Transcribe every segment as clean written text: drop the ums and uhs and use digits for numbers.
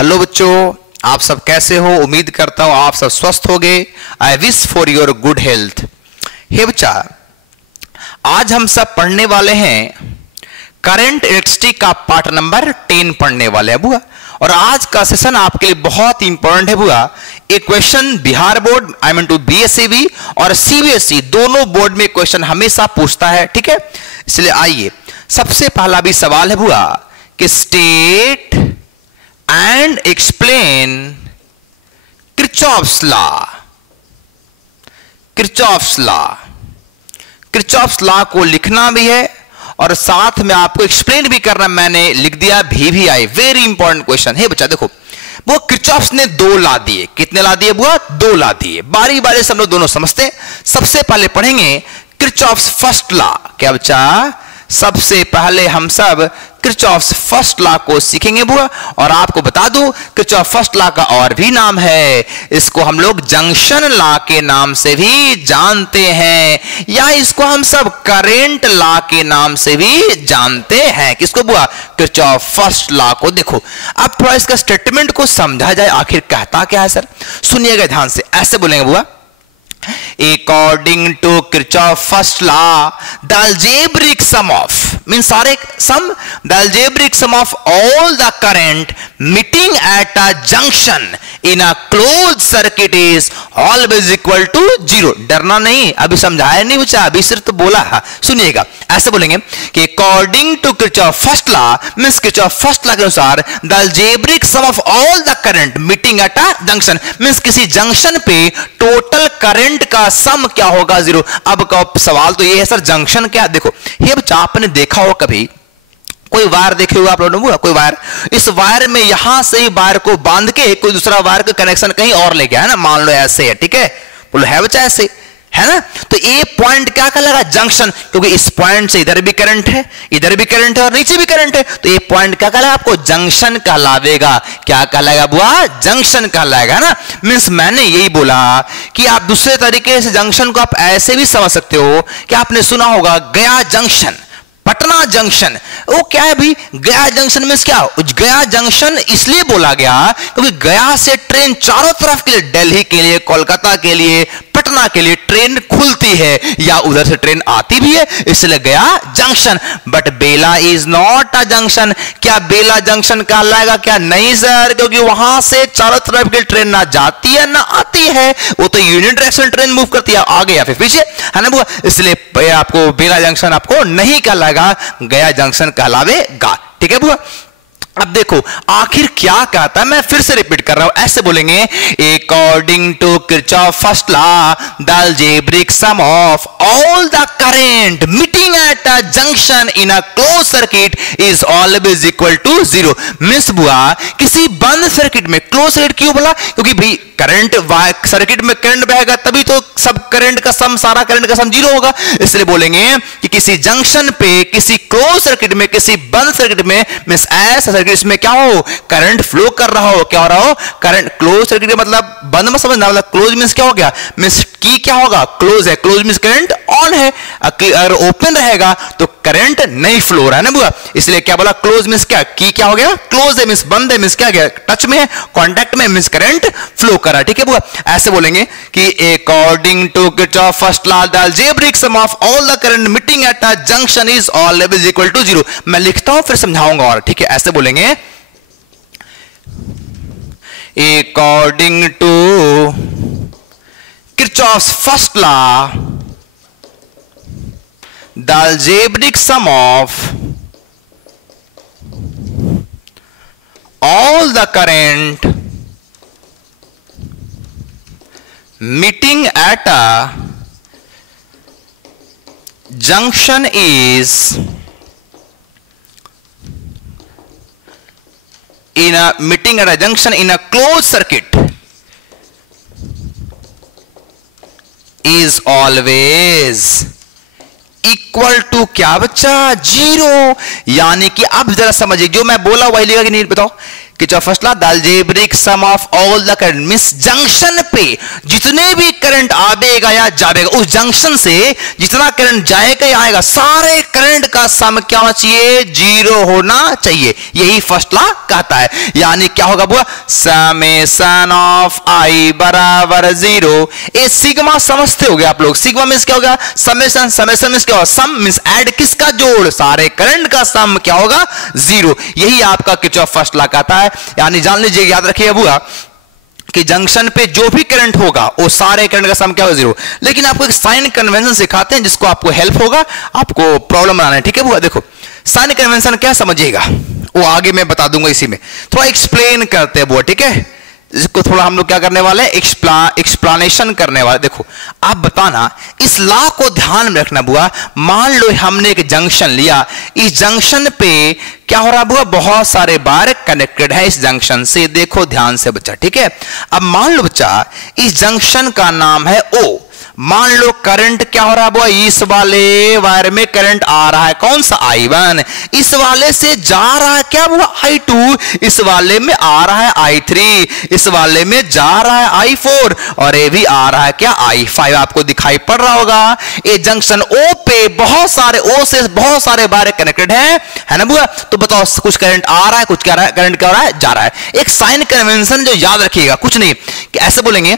Hello बच्चों, आप सब कैसे हो? उम्मीद करता हूं आप सब स्वस्थ होंगे। I wish for your good health. हे बच्चा, आज हम सब पढ़ने वाले हैं करंट इलेक्ट्रिसिटी का पार्ट नंबर 10 पढ़ने वाले हैं बुआ। और आज का सेशन आपके लिए बहुत इंपॉर्टेंट है बुआ। एक question Bihar board I mean to BSEB और सीबीएसई दोनों बोर्ड में क्वेश्चन हमेशा पूछता है, ठीक है। इसलिए आइए, सबसे पहला भी सवाल है बुआ कि state and explain Kirchhoff's law. Kirchhoff's law, Kirchhoff's law को लिखना भी है और साथ में आपको एक्सप्लेन भी करना। मैंने लिख दिया भी आई। वेरी इंपॉर्टेंट क्वेश्चन है बच्चा। देखो, वो किरचॉफ्स ने 2 लॉ दिए। कितने लॉ दिए बुआ? 2 लॉ दिए। बारी बारी से हम लोग दोनों समझते हैं। सबसे पहले पढ़ेंगे किरचॉफ्स फर्स्ट लॉ। क्या बच्चा? सबसे पहले हम सब किरचॉफ्स फर्स्ट लॉ को सीखेंगे बुआ। और आपको बता दूं, किरचॉफ फर्स्ट लॉ का और भी नाम है। इसको हम लोग जंक्शन लॉ के नाम से भी जानते हैं, या इसको हम सब करेंट लॉ के नाम से भी जानते हैं। किसको बुआ? किरचॉफ फर्स्ट लॉ को। देखो, अब थोड़ा इसका स्टेटमेंट को समझा जाए, आखिर कहता क्या है सर। सुनिएगा ध्यान से। ऐसे बोलेंगे बुआ, According to Kirchhoff first law, the algebraic sum of means the algebraic sum of all the current meeting at a junction in a closed circuit is always equal to 0। डरना नहीं, अभी समझाया नहीं बच्चा, अभी सिर्फ तो बोला है। सुनिएगा, ऐसे बोलेंगे कि according to Kirchhoff first law means Kirchhoff first law के अनुसार the algebraic sum of all the current meeting at a junction means किसी जंक्शन पे टोटल करंट का सम क्या होगा? 0। अब का सवाल तो ये है सर, जंक्शन क्या? देखो ये बच्चा, आपने देखा हो कभी कोई वायर देखे हुए आप लोगों ने? कोई वायर, इस वायर में यहां से ही वायर को बांध के कोई दूसरा वायर का कनेक्शन कहीं और ले गया है ना, मान लो ऐसे है, ठीक है। बोलो है बच्चा ऐसे है ना। तो ये पॉइंट क्या कहलाएगा? जंक्शन। क्योंकि इस पॉइंट से इधर भी करंट है, इधर भी करंट है और नीचे भी करंट है, तो ये पॉइंट क्या कहलाएगा? आपको जंक्शन कहलावेगा। क्या कहलाएगा बुआ? जंक्शन कहलाएगा ना। मींस मैंने यही बोला कि आप दूसरे तरीके से जंक्शन को आप ऐसे भी समझ सकते हो कि आपने सुना होगा गया जंक्शन, पटना जंक्शन। वो क्या है भाई? गया जंक्शन में क्या? गया जंक्शन इसलिए बोला गया क्योंकि गया से ट्रेन चारों तरफ के लिए, दिल्ली के लिए, कोलकाता के लिए, पटना के लिए ट्रेन खुलती है, या उधर से ट्रेन आती भी है, इसलिए Gaya junction. But Bela is not a junction. क्या बेला जंक्शन कहलाएगा? क्या नहीं सर, क्योंकि वहां से चारों तरफ की ट्रेन ना जाती है ना आती है, वो तो यूनिट डायरेक्शन ट्रेन मूव करती है, आगे या फिर पीछे, है ना बुआ। इसलिए आपको बेला जंक्शन आपको नहीं कहलाएगा, गया जंक्शन कहलावेगा, ठीक है बुआ। अब देखो आखिर क्या कहता है, मैं फिर से रिपीट कर रहा हूं। ऐसे बोलेंगे, according to Kirchhoff first law the algebraic sum of all the current meeting at a junction in a close circuit is always equal to 0। मिस बुआ, किसी बंद सर्किट में, क्लोज सर्किट क्यों बोला? क्योंकि भाई करंट सर्किट में करंट बहेगा तभी तो सब करंट का सम, सारा करंट का सम 0 होगा। इसलिए बोलेंगे कि किसी जंक्शन पे, किसी क्लोज सर्किट में, किसी बंद सर्किट में, मिस ऐसा सर्किट इसमें क्या हो? करंट फ्लो कर रहा हो। क्या हो रहा हो? करंट। क्लोज सर्किट मतलब बंद मत समझना, मतलब क्लोज मींस क्या हो गया? मींस की क्या होगा? क्लोज है, क्लोज मींस करंट ऑन है। अगर ओपन रहेगा तो करंट नहीं फ्लो हो रहा है ना बुआ। इसलिए क्या बोला? क्लोज मींस क्या? की क्या हो गया? क्लोज है मींस बंद है, मींस क्या गया? टच में है, कांटेक्ट में, मींस करंट फ्लो कर रहा है, ठीक है बुआ। ऐसे बोलेंगे कि according to Kirchhoff first law the algebraic sum of all the current meeting at a junction is always equal to 0। मैं लिखता हूं फिर समझाऊंगा और, ठीक है। ऐसे बोलेंगे, according to Kirchhoff's first law the algebraic sum of all the current meeting at a junction is in a meeting at a junction in a closed circuit is always equal to क्या बच्चा? 0। यानी कि अब जरा समझिए, जो मैं बोला वही लिखा कि नहीं बताओ। Kirchhoff first law, the algebraic sum of all the current means junction पे जितने भी करंट आएगा या जाएगा, उस जंक्शन से जितना करंट जाएगा या आएगा, सारे करंट का सम क्या होना चाहिए, 0 होना चाहिए। यही फर्स्ट लॉ कहता है। यानी क्या होगा बुआ, समेशन ऑफ आई बराबर 0। ए सिग्मा समझते होगे आप लोग, सिग्मा मींस क्या होगा, समेशन, समेशन मींस क्या होगा, सम मींस ऐड किसका, जोड़, सारे करंट का सम क्या होगा, 0। यही आपका किरचॉफ फर्स्ट लॉ कहता है। यानी जान लीजिए, याद रखिए बुआ कि जंक्शन पे जो भी करंट होगा वो सारे करंट का सम क्या होगा, 0। लेकिन आपको एक साइन कन्वेंशन सिखाते हैं जिसको आपको हेल्प होगा, आपको प्रॉब्लम बनाना है, ठीक है बुआ। देखो साइन कन्वेंशन क्या समझिएगा, वो आगे मैं बता दूंगा, इसी में थोड़ा एक्सप्लेन करते हैं बुआ, ठीक है। इसको थोड़ा हम लोग क्या करने वाले हैं, एक्सप्लेनेशन करने वाले। देखो आप बताना, इस लॉ को ध्यान में रखना बुआ। मान लो हमने एक जंक्शन लिया, इस जंक्शन पे क्या हो रहा बुआ, बहुत सारे बार कनेक्टेड है इस जंक्शन से। देखो ध्यान से बच्चा, ठीक है। अब मान लो बच्चा इस जंक्शन का नाम है O। मान लो करंट क्या हो रहा है बुआ, इस वाले वायर में करंट आ रहा है, कौन सा, I1। इस वाले से जा रहा है क्या बुआ, I2। इस वाले में आ रहा है I3। इस वाले में जा रहा है I4 और ये भी आ रहा है क्या, I5। आपको दिखाई पड़ रहा होगा ये जंक्शन O पे बहुत सारे, O से बहुत सारे वायर कनेक्टेड है ना बुआ। तो बताओ कुछ करंट आ रहा है, कुछ क्या रहा है, करंट क्या हो रहा है, जा रहा है। एक साइन कन्वेंशन जो याद रखिएगा, कुछ नहीं कि ऐसे बोलेंगे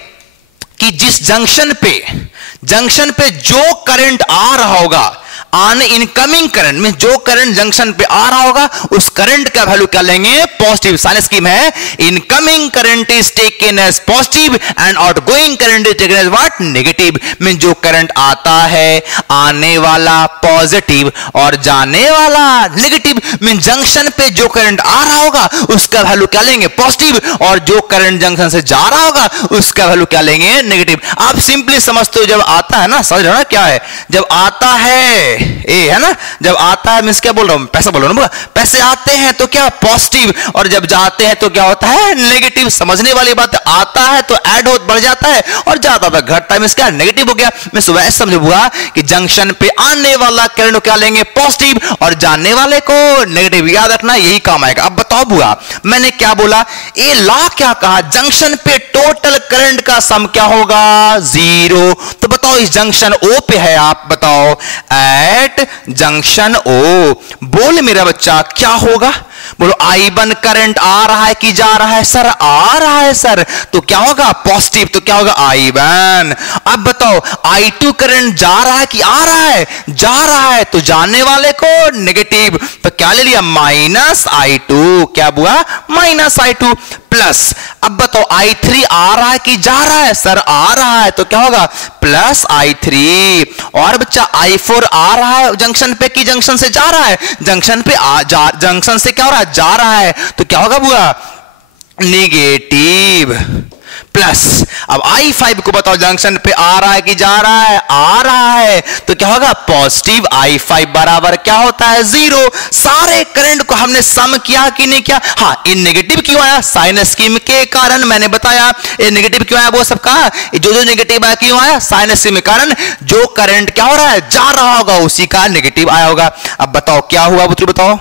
कि जिस जंक्शन पे जो करंट आ रहा होगा, आने इनकमिंग करंट में जो करंट जंक्शन पे आ रहा होगा, उस करंट का वैल्यू क्या लेंगे, पॉजिटिव। साइन स्कीम है, incoming current is taken as positive and outgoing current is taken as what, negative. Mean जो करंट आता है, आने वाला पॉजिटिव और जाने वाला नेगेटिव। मीन जंक्शन पे जो करंट आ रहा होगा उसका वैल्यू क्या लेंगे, पॉजिटिव, और जो करंट जंक्शन से जा रहा होगा उसका वैल्यू क्या लेंगे, नेगेटिव। आप सिंपली समझते हो, जब आता है ना, समझ रहे हो ना क्या है, जब आता है ए है ना, जब आता है मींस क्या बोल रहा हूं, पैसा बोल रहा हूं, पैसे आते हैं तो क्या, पॉजिटिव, और जब जाते हैं तो क्या होता है, नेगेटिव। समझने वाली बात है, आता है तो ऐड हो बढ़ जाता है और जाता है घटता है, मींस क्या, नेगेटिव हो गया। मैं वैसे समझ हुआ कि जंक्शन पे आने वाला करंट क्या लेंगे, पॉजिटिव, और जाने वाले को नेगेटिव। याद रखना, यही काम आएगा। अब बताओ बुआ मैंने क्या बोला, ये लॉ क्या कहा, जंक्शन पे टोटल करंट का सम क्या होगा, 0। तो बताओ इस जंक्शन O पे है, आप बताओ एट जंक्शन O, बोल मेरा बच्चा क्या होगा, बोलो I1 करंट आ रहा है कि जा रहा है, सर आ रहा है सर, तो क्या होगा, पॉजिटिव, तो क्या होगा I1। अब बताओ I2 करंट जा रहा है कि आ रहा है, जा रहा है, तो जाने वाले को नेगेटिव, तो क्या ले लिया, माइनस I2। क्या हुआ, माइनस I2 प्लस। अब बताओ I3 आ रहा है कि जा रहा है, सर आ रहा है, तो क्या होगा, प्लस I3। और बच्चा I4 आ रहा है जंक्शन पे कि जंक्शन से जा रहा है, जंक्शन पे जंक्शन से क्या हो रहा है, जा रहा है, तो क्या होगा बुआ, नेगेटिव प्लस। अब I5 को बताओ जंक्शन पे आ रहा है कि जा रहा है, आ रहा है, तो क्या होगा, पॉजिटिव। I5 बराबर क्या होता है, 0। सारे करंट को हमने सम किया कि नहीं किया, हाँ। ये नेगेटिव क्यों आया, साइन स्कीम के कारण, मैंने बताया ये नेगेटिव क्यों आया, वो सब कहा, जो नेगेटिव आया क्यों आया, साइन स्कीम के कारण। जो करंट क्या हो रहा है, जा रहा होगा, उसी का नेगेटिव आया होगा। अब बताओ क्या हुआ पुत्र, बताओ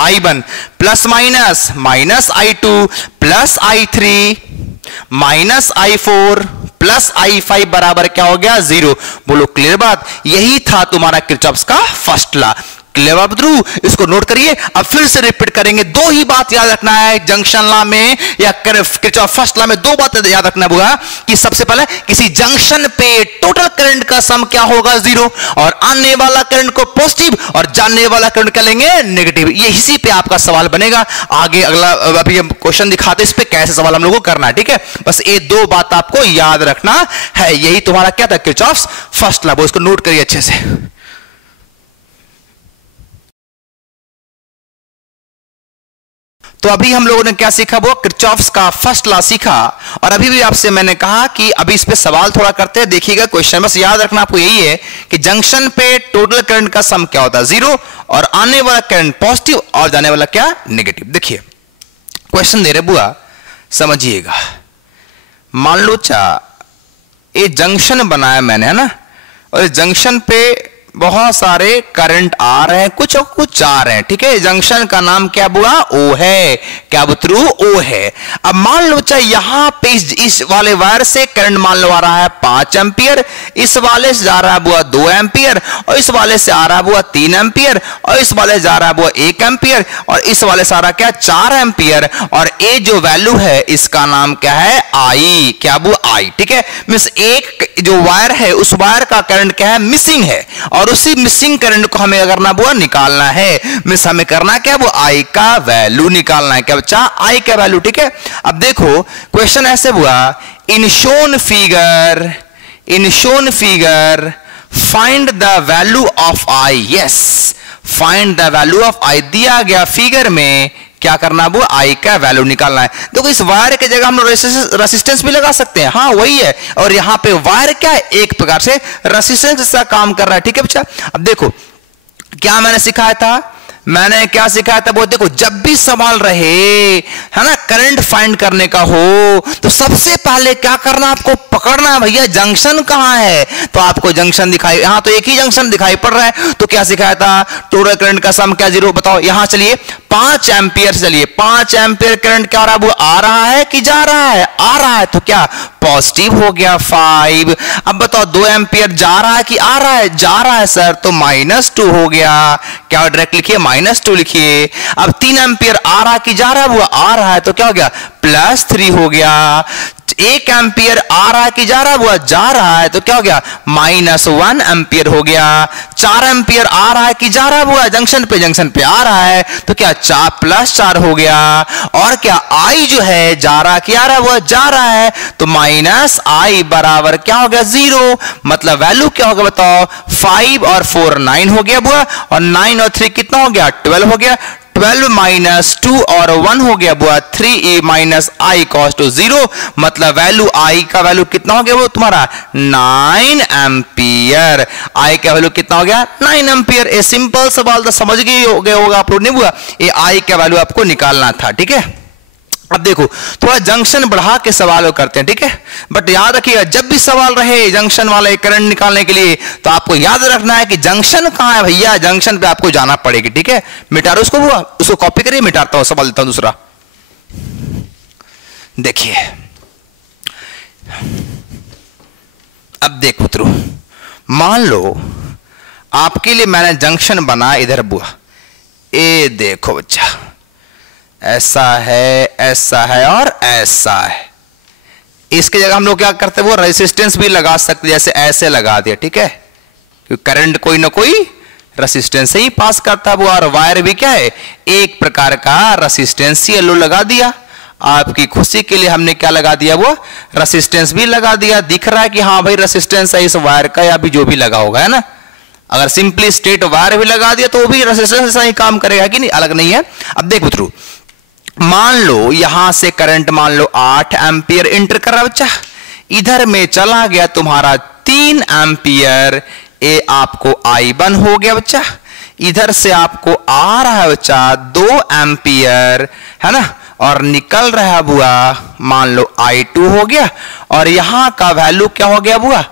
I1 plus minus, minus I2 plus I3 minus I4 plus I5 बराबर क्या हो गया, 0। बोलो क्लियर बात, यही था तुम्हारा किरचॉफ्स का फर्स्ट लॉ। क्लियर बात थ्रू, इसको नोट करिए। अब फिर से रिपीट करेंगे, दो ही बात याद रखना है जंक्शन लॉ में या किरचॉफ फर्स्ट लॉ में, दो बातें याद रखना होगा कि सबसे पहले किसी जंक्शन पे टोटल करंट का सम क्या होगा, 0, और आने वाला करंट को पॉजिटिव और जाने वाला करंट क्या लेंगे, नेगेटिव। ये इसी पे आपका सवाल बनेगा। आगे अगला अभी हम क्वेश्चन दिखाते इस पे कैसे सवाल हम लोगों को करना है, ठीक है। बस ये दो बात आपको याद रखना है, यही तुम्हारा क्या था, किरचॉफ्स फर्स्ट लॉ। इसको नोट करिए अच्छे से। तो अभी हम लोगों ने क्या सीखा, वो किरचॉफ्स का फर्स्ट लॉ सीखा। और अभी भी आपसे मैंने कहा कि अभी इस पे सवाल थोड़ा करते हैं, देखिएगा क्वेश्चन। बस याद रखना आपको यही है कि जंक्शन पे टोटल करंट का सम क्या होता है, 0, और आने वाला करंट पॉजिटिव और जाने वाला क्या, नेगेटिव। देखिए क्वेश्चन दे रहे बुआ, समझिएगा। मान लो ये जंक्शन बनाया मैंने, है ना, और जंक्शन पे बहुत सारे करंट आ रहे हैं, कुछ और कुछ जा रहे हैं, ठीक है। जंक्शन का नाम क्या हुआ? ओ है। क्या बुतरू? ओ है। अब मान लो चाहे यहां पे इस वाले वायर से करंट मान लो आ रहा है 5 एंपियर, इस वाले से जा रहा है बुआ 2 एंपियर, और इस वाले से आ रहा है बुआ 3 एंपियर, और इस वाले से जा रहा है बुआ 1 एंपियर, और इस वाले से आ रहा क्या 4 एंपियर, और ए जो वैल्यू है इसका नाम क्या है? आई। क्या बुआ? आई, ठीक है। मींस एक जो वायर है उस वायर का करंट क्या है? मिसिंग है, और उसी मिसिंग करंट को हमें करना बुआ निकालना है। मींस हमें करना क्या? वो आई का वैल्यू निकालना है। क्या बच्चा? आई का वैल्यू, ठीक है। अब देखो क्वेश्चन ऐसे हुआ, in shown figure find the value of I. Yes, find the value of I दिया गया फिगर में क्या करना? वो आई का वैल्यू निकालना है। देखो इस वायर की जगह हम लोग रेसिस्टेंस भी लगा सकते हैं, हाँ वही है, और यहां पे वायर क्या है? एक प्रकार से रेसिस्टेंस जैसा काम कर रहा है, ठीक है बच्चा। अब देखो क्या मैंने सिखाया था, मैंने क्या सिखाया था वो देखो, जब भी सवाल रहे है ना करंट फाइंड करने का हो तो सबसे पहले क्या करना? आपको पकड़ना है भैया जंक्शन कहां है। तो आपको जंक्शन दिखाई, यहां तो एक ही जंक्शन दिखाई पड़ रहा है, तो क्या सिखाया था? टोटल करंट का सम क्या? 0। बताओ यहां चलिए 5 एंपियर, चलिए 5 एंपियर करंट क्या रहा? वो आ रहा है कि जा रहा है? आ रहा है, तो क्या पॉजिटिव हो गया 5। अब बताओ 2 एंपियर जा रहा है कि आ रहा है? जा रहा है सर, तो -2 हो गया। क्या डायरेक्ट लिखिए? -2 लिखिए। अब 3 एंपियर आ रहा कि जा रहा है? वो आ रहा है, तो क्या हो गया? +3 हो गया। 1 एंपियर आ रहा है कि जा रहा है? वो जा रहा है, तो क्या हो गया? -1 एंपियर हो गया। 4 एंपियर आ रहा है कि जा रहा है? वो जंक्शन पे आ रहा है, तो क्या 4 + 4 हो गया। और क्या आई जो है जा रहा कि आ रहा है? वो जा रहा है, तो -i बराबर क्या हो गया? 0। मतलब वैल्यू क्या होगा बताओ? 5 और 4 9 हो गया बुआ, और 9 और 3 कितना हो गया? 12 हो गया। 12 - 2 और 1 हो गया बुआ 3a - i = 0। मतलब वैल्यू i का वैल्यू कितना हो गया? वो तुम्हारा 9 एंपियर। i का वैल्यू कितना हो गया? 9 एंपियर। ए सिंपल सवाल था, समझ गए होगा आप लोग, नहीं हुआ? ये i का वैल्यू आपको निकालना था, ठीक है। अब देखो थोड़ा जंक्शन बढ़ा के सवाल करते हैं, ठीक है। बट याद रखिएगा जब भी सवाल रहे जंक्शन वाले करंट निकालने के लिए तो आपको याद रखना है कि जंक्शन कहां है भैया, जंक्शन पे आपको जाना पड़ेगी, ठीक है। मिटा दो उसको, हुआ उसको कॉपी करिए, मिटाता हूं, सवाल देता हूं दूसरा। देखिए अब देखो मित्रों, मान लो आपके लिए मैंने जंक्शन बना इधर बुआ, ए देखो बच्चा ऐसा है और ऐसा है। इसकी जगह हम लोग क्या करते हैं? वो रेजिस्टेंस भी लगा सकते, जैसे ऐसे लगा दिया, ठीक है, क्योंकि करंट कोई ना कोई रेजिस्टेंस से ही पास करता है वो, और वायर भी क्या है? एक प्रकार का रेजिस्टेंस ही लो लगा दिया। आपकी खुशी के लिए हमने क्या लगा दिया? वो रेजिस्टेंस भी लगा दिया। दिख रहा है कि हाँ भाई रेजिस्टेंस है इस वायर का, या भी जो भी लगा होगा, है ना। अगर सिंपली स्ट्रेट वायर भी लगा दिया तो वो भी रेजिस्टेंस से ही काम करेगा कि नहीं, अलग नहीं है। अब देखो मित्रों, मान लो यहां से करंट मान लो 8 एंपियर इंटर कर रहा बच्चा, इधर में चला गया तुम्हारा 3 एंपियर, ए आपको I1 हो गया बच्चा। इधर से आपको आ रहा है बच्चा 2 एंपियर, है ना, और निकल रहा है बुआ मान लो I2 हो गया, और यहां का वैल्यू क्या हो गया बुआ?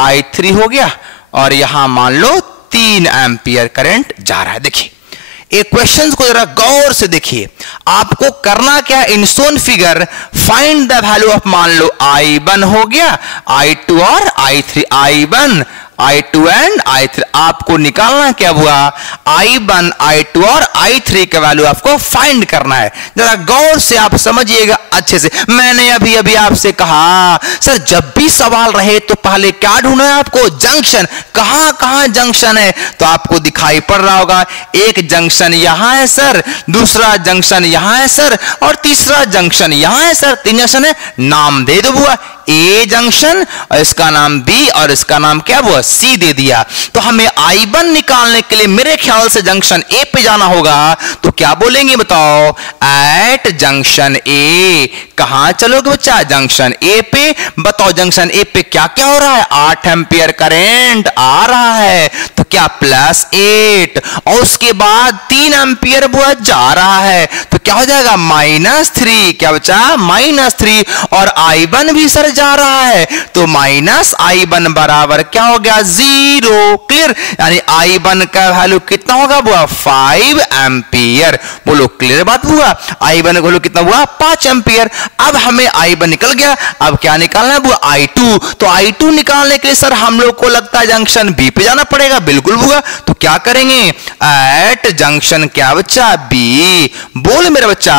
I3 हो गया, और यहां मान लो 3 एंपियर करंट जा रहा है। देखिए एक क्वेश्चन को जरा गौर से देखिए, आपको करना क्या? In shown figure find the value of मान लो I1 हो गया, I2 और I3, I1 I2 and I3 आपको निकालना क्या हुआ? I1 I2 और I3 का वैल्यू आपको फाइंड करना है। जरा गौर से आप समझिएगा अच्छे से। मैंने अभी अभी आपसे कहा सर जब भी सवाल रहे तो पहले क्या ढूंढना है आपको? जंक्शन। कहां कहां जंक्शन है? तो आपको दिखाई पड़ रहा होगा एक जंक्शन यहां है सर, दूसरा जंक्शन यहां है सर, और तीसरा जंक्शन यहां है सर। 3 जंक्शन है, नाम दे दो बुआ, ए जंक्शन, और इसका नाम बी, और इसका नाम क्या हुआ? सी दे दिया। तो हमें I1 निकालने के लिए मेरे ख्याल से जंक्शन ए पे जाना होगा। तो क्या बोलेंगे बताओ? एट जंक्शन ए। कहां चलोगे बच्चा? जंक्शन ए पे। बताओ जंक्शन ए पे क्या क्या हो रहा है? 8 एंपियर करंट आ रहा है, तो क्या +8, और उसके बाद 3 एंपियर बुआ जा रहा है, तो क्या हो जाएगा? -3। क्या बच्चा? -3, और I1 भी सर जा रहा है, तो -I1 बराबर क्या हो गया? 0। क्लियर, यानी I1 का वैल्यू कितना होगा बुआ 5 एम्पियर। बोलो क्लियर बात हुआ, I1 का वैल्यू कितना हुआ 5 एम्पियर। अब हमें I1 निकल गया, अब क्या निकालना है बुआ I2। तो I2 निकालने के लिए सर हम लोग को लगता है जंक्शन B पे जाना पड़ेगा। बिल्कुल बुआ, तो क्या करेंगे एट जंक्शन क्या बच्चा B। बोल मेरा बच्चा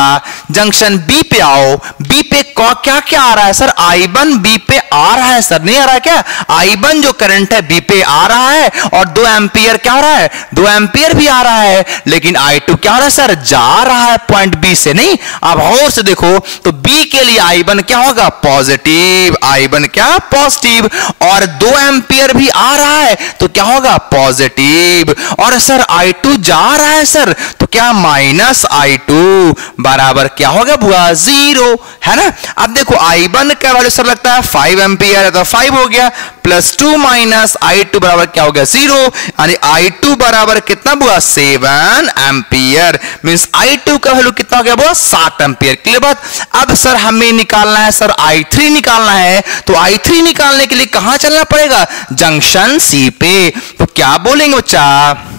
जंक्शन B पे आओ। B पे क्या क्या आ रहा है सर, I1 B पे आ रहा है सर, नहीं आ रहा है क्या? I1 जो करंट है B पे आ रहा है और 2 एम्पियर क्या हो रहा है, 2 एम्पियर भी आ रहा है। लेकिन I2 क्या हो रहा है सर, जा रहा है पॉइंट B से। नहीं, अब और से देखो तो B के लिए I1 क्या होगा पॉजिटिव, I1 क्या पॉजिटिव, और 2 एम्पियर भी आ रहा है तो क्या होगा पॉजिटिव। और सर I2 जा रहा है सर, तो क्या माइनस I2 बराबर क्या होगा बुआ 0, है ना। अब देखो I1 का वैल्यू सर लगता है 5 एम्पियर है तो 5 हो गया, प्लस 2 माइनस I2 बराबर क्या हो गया 0, यानी I2 बराबर कितना बुआ 7 एम्पियर। मींस I2 का वैल्यू कितना हो गया बुआ 7 एम्पियर। क्लियर बात। अब सर हमें निकालना है सर I3 निकालना है, तो I3 निकालने के लिए कहां चलना पड़ेगा, जंक्शन C पे। तो क्या बोलेंगे बच्चा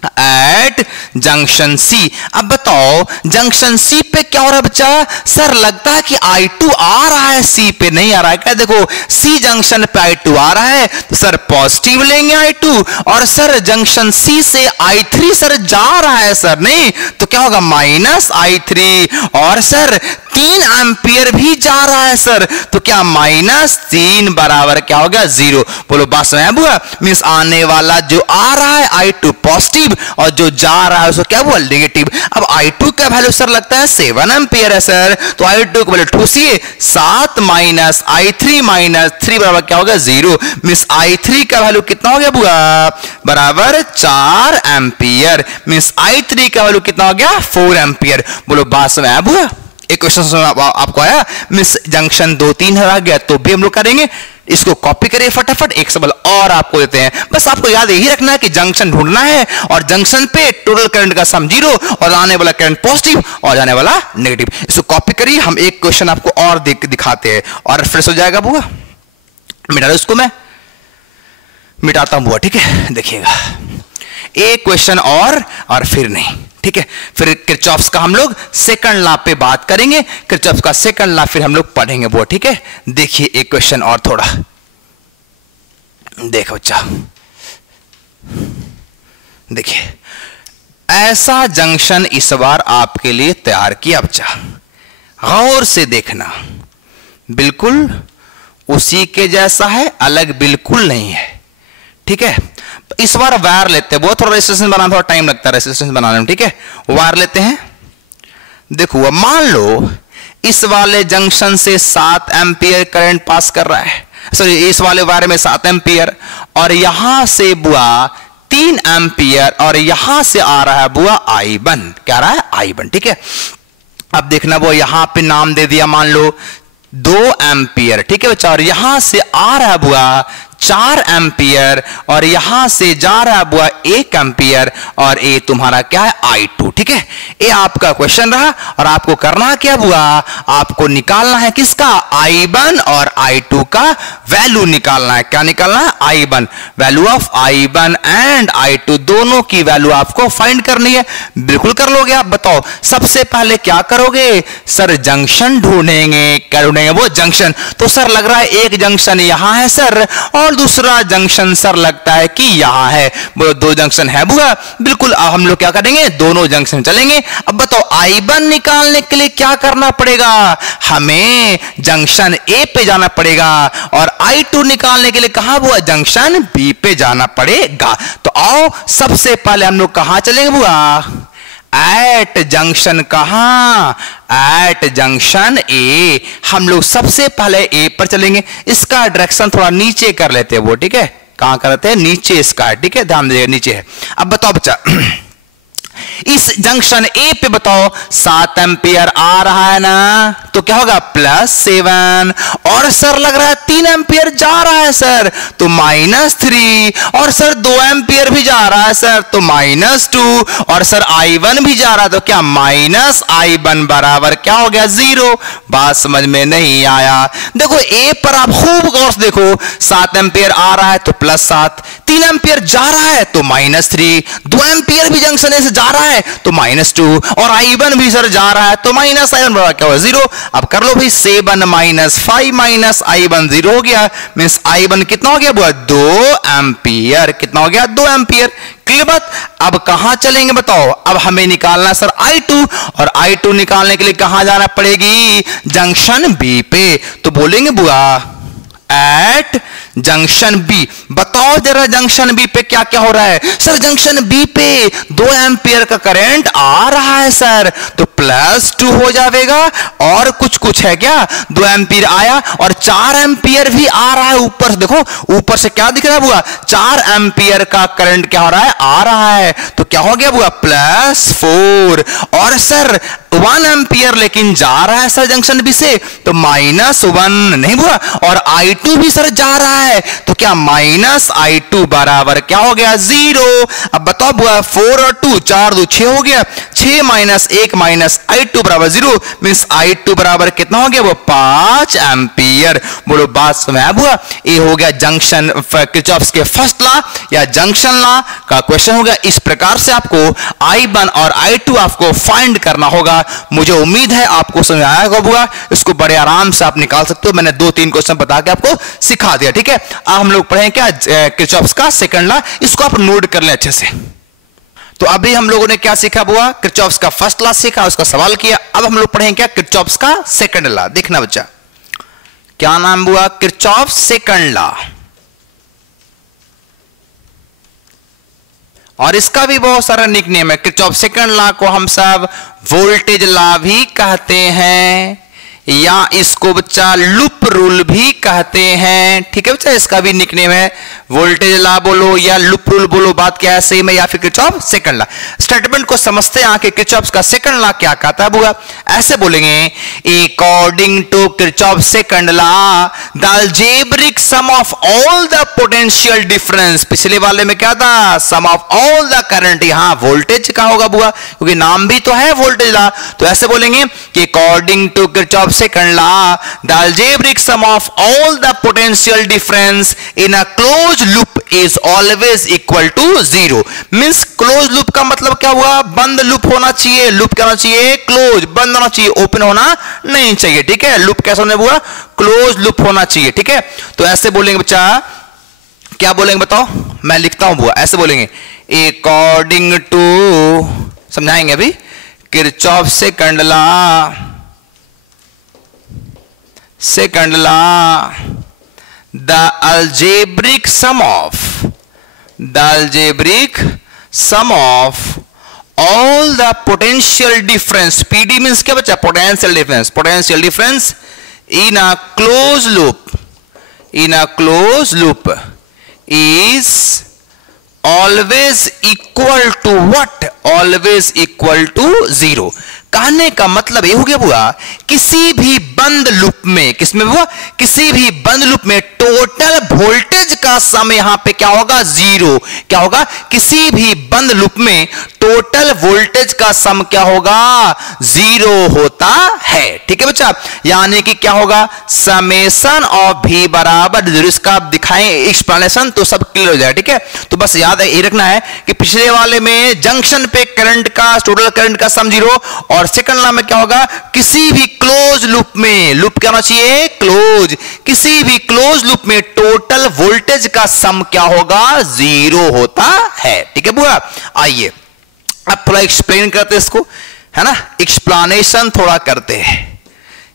एट जंक्शन C। अब बताओ जंक्शन C पे क्या हो रहा है बच्चा, सर लगता है कि I2 आ रहा है C पे, नहीं आ रहा है क्या? देखो C जंक्शन पे I2 आ रहा है तो सर पॉजिटिव लेंगे I2, और सर जंक्शन C से I3 सर जा रहा है सर, नहीं तो क्या होगा माइनस I3, और सर 3 एम्पियर भी जा रहा है सर, तो क्या -3 बराबर क्या होगा 0। बोलो बात समझ बुआ, मींस आने वाला जो आ रहा है I2 पॉजिटिव और जो जा रहा है उसको क्या बोल नेगेटिव। अब I2 का वैल्यू सर लगता है 7 एम्पियर है सर, तो I2 को वैल्यू 7 माइनस I3 माइनस 3 बराबर क्या होगा 0। मींस I3 का वैल्यू कितना हो गया बुआ बराबर 4 एम्पियर। मींस I3 का वैल्यू कितना हो गया 4 एम्पियर। बोलो बात समझ आया बुआ, एक क्वेश्चन आपको आया मिस जंक्शन 2-3 आ गया तो भी हम लोग करेंगे। इसको कॉपी करिए फटाफट, एक सवाल और आपको देते हैं। बस आपको याद यही रखना है कि जंक्शन ढूंढना है और जंक्शन पे टोटल करंट का सम 0 और आने वाला करंट पॉजिटिव और जाने वाला नेगेटिव। इसको कॉपी करिए, हम एक क्वेश्चन आपको और दिखाते हैं और फ्रेश हो जाएगा बुआ। मिटा दो इसको, मैं मिटाता हूं बुआ, ठीक है। देखिएगा एक क्वेश्चन और फिर नहीं, ठीक है। फिर किरचॉफ्स का हम लोग सेकंड लॉ पे बात करेंगे, किरचॉफ्स का सेकंड लॉ फिर हम लोग पढ़ेंगे वो, ठीक है। देखिए एक क्वेश्चन और थोड़ा देखो बच्चा, देखिए ऐसा जंक्शन इस बार आपके लिए तैयार किया बच्चा, गौर से देखना, बिल्कुल उसी के जैसा है, अलग बिल्कुल नहीं है, ठीक है। इस बार वायर लेते हैं, बहुत थोड़ा रेजिस्टेंस बनाना थोड़ा टाइम लगता है रेजिस्टेंस बनाने में, ठीक है। वायर लेते हैं, देखो मान लो इस वाले जंक्शन से 7 एम्पियर करंट पास कर रहा है, सॉरी इस वाले वायर में 7 एम्पियर और यहां से बुआ 3 एम्पियर और यहां से आ रहा है बुआ I1, क्या रहा है I1, ठीक है। अब देखना बुआ यहां पे नाम दे दिया मान लो 2 एम्पियर, ठीक है बच्चा, और यहां से आ रहा है बुआ 4 एम्पियर और यहां से जा रहा है बुआ 1 एम्पियर और ये तुम्हारा क्या है I2, ठीक है। ये आपका क्वेश्चन रहा और आपको करना क्या बुआ, आपको निकालना है किसका I1 और I2 का वैल्यू निकालना है। क्या निकालना है I1, value of I1 and I2 दोनों की वैल्यू आपको फाइंड करनी है। बिल्कुल कर लोगे आप, बताओ सबसे पहले क्या करोगे सर, जंक्शन ढूंढेंगे। क्या ढूंढेंगे वो जंक्शन, तो सर लग रहा है एक जंक्शन यहां है सर और दूसरा जंक्शन सर लगता है कि यहां है। बोलो 2 जंक्शन है बुआ, बिल्कुल। अब हम लोग क्या करेंगे दोनों जंक्शन चलेंगे। अब बताओ I1 निकालने के लिए क्या करना पड़ेगा, हमें जंक्शन A पे जाना पड़ेगा और I2 निकालने के लिए कहां बुआ जंक्शन B पे जाना पड़ेगा। तो आओ सबसे पहले हम लोग कहां चलेंगे बुआ, एट जंक्शन, कहां एट जंक्शन A। हम लोग सबसे पहले A पर चलेंगे, इसका डायरेक्शन थोड़ा नीचे कर लेते हैं वो, ठीक है। कहां करते हैं नीचे इसका, ठीक है, ध्यान दीजिए नीचे है। अब बताओ बच्चा इस जंक्शन ए पे बताओ 7 एम्पियर आ रहा है ना, तो क्या होगा +7। और सर लग रहा है 3 एम्पियर जा रहा है सर, तो -3। और सर 2 एम्पियर भी जा रहा है सर, तो -2। और सर I1 भी जा रहा है, तो क्या -I1 बराबर क्या हो गया 0। बात समझ में नहीं आया। देखो ए पर आप खूब गौर से देखो, 7 एम्पियर आ रहा है तो +7, 3 एम्पियर जा रहा है तो -3, 2 एम्पियर भी जंक्शन ए से जा रहा है तो -2, और I1 भी सर जा रहा है तो -I1 बराबर क्या होगा 0। अब कर लो भाई, 7 - 5 - I1 0 हो गया, मींस I1 कितना हो गया बुआ 2 एम्पियर। कितना हो गया 2 एम्पियर। क्लियर बात। अब कहां चलेंगे बताओ, अब हमें निकालना सर I2, और I2 निकालने के लिए कहां जाना पड़ेगी, जंक्शन बी पे। तो बोलेंगे बुआ एट जंक्शन बी। बताओ जरा जंक्शन बी पे क्या क्या हो रहा है। सर जंक्शन बी पे 2 एम्पियर का करंट आ रहा है सर, तो +2 हो जाएगा। और कुछ है क्या, 2 एम्पियर आया और 4 एम्पियर भी आ रहा है ऊपर से। देखो ऊपर से क्या दिख रहा है बुआ, 4 एम्पियर का करंट क्या हो रहा है, आ रहा है। तो क्या हो गया बुआ +4। और सर 1 एम्पियर लेकिन जा रहा है सर जंक्शन बी से, तो -1 नहीं बुआ। और I2 भी सर जा रहा है, तो क्या -I2 बराबर क्या हो गया 0। अब बताओ बुआ 4 और 2, 4 2 6 हो गया, 6 - 1 - I2 बराबर 0, मींस I2 बराबर कितना हो गया वो 5 एम्पियर। बोलो बात समझ आया बुआ। ये हो गया जंक्शन किरचॉफ्स के फर्स्ट लॉ या जंक्शन लॉ का क्वेश्चन होगा। इस प्रकार से आपको I1 और I2 आपको फाइंड करना होगा। मुझे उम्मीद है आपको समझ आया होगा, इसको बड़े आराम से आप निकाल सकते हो। मैंने 2-3 क्वेश्चन बता के आपको सिखा दिया, ठीक है। अब हम लोग पढ़ें क्या किरचॉफ्स का सेकंड लॉ, इसको आप नोट कर लें अच्छे से। तो अभी हम लोगों ने क्या सीखा बुआ, किरचॉफ्स का फर्स्ट लॉ सीखा, उसका सवाल किया। अब हम लोग पढ़ें क्या किरचॉफ्स का सेकंड लॉ। देखना बच्चा, क्या नाम बुआ, किरचॉफ्स सेकंड लॉ। और इसका भी बहुत सारा निकनेम है। किरचॉफ्स सेकंड लॉ को हम सब वोल्टेज लॉ भी कहते हैं, या इसको बच्चा लूप रूल भी कहते हैं, ठीक है बच्चा। इसका भी निकनेम है, वोल्टेज लॉ बोलो या लूप रूल बोलो, बात क्या है सेम है, या फिर किरचॉफ सेकंड लॉ। स्टेटमेंट को समझते हैं कि किरचॉफ का सेकंड लॉ क्या कहता है बुआ। ऐसे बोलेंगे, according to Kirchhoff second law the algebraic sum of all the potential difference. पिछले वाले में क्या था, sum of all the current, यहां वोल्टेज का होगा बुआ, क्योंकि नाम भी तो है वोल्टेज लॉ। तो ऐसे बोलेंगे कि according to Kirchhoff second law the algebraic sum of all the potential difference in a closed loop is always equal to 0। Means close loop का मतलब क्या हुआ, बंद लूप होना चाहिए। लूप क्या होना चाहिए, क्लोज, बंद होना चाहिए, ओपन होना नहीं चाहिए, ठीक है। लूप कैसा होना हुआ, क्लोज लूप होना चाहिए, ठीक है। तो ऐसे बोलेंगे बच्चा, क्या बोलेंगे बताओ, मैं लिखता हूं बुआ, ऐसे बोलेंगे अकॉर्डिंग टू, समझाएंगे अभी, Kirchhoff second law, second law the algebraic sum of all the potential difference, PD means क्या बच्चा, potential difference in a closed loop is always equal to what, always equal to 0। कहने का मतलब ये हो गया बुआ, किसी भी बंद लूप में, किसमें बुआ, किसी भी बंद लूप में टोटल वोल्टेज का सम यहां पे क्या होगा 0। क्या होगा, किसी भी बंद लूप में टोटल वोल्टेज का सम क्या होगा 0 होता है, ठीक है बच्चा। यानी कि क्या होगा, समेशन ऑफ भी बराबर 0। इसका आप दिखाएं एक्सप्लेनेशन तो सब क्लियर हो जाए, ठीक है। तो बस याद ये रखना है कि पिछले वाले में जंक्शन पे करंट का, टोटल करंट का सम 0, और सेकंड लॉ में क्या होगा, किसी भी क्लोज लूप में, लूप क्या होना चाहिए, क्लोज, किसी भी क्लोज लूप में टोटल वोल्टेज का सम क्या होगा 0 होता है, ठीक है बुआ। आइए अब थोड़ा एक्सप्लेन करते हैं इसको, है ना, एक्सप्लेनेशन थोड़ा करते हैं,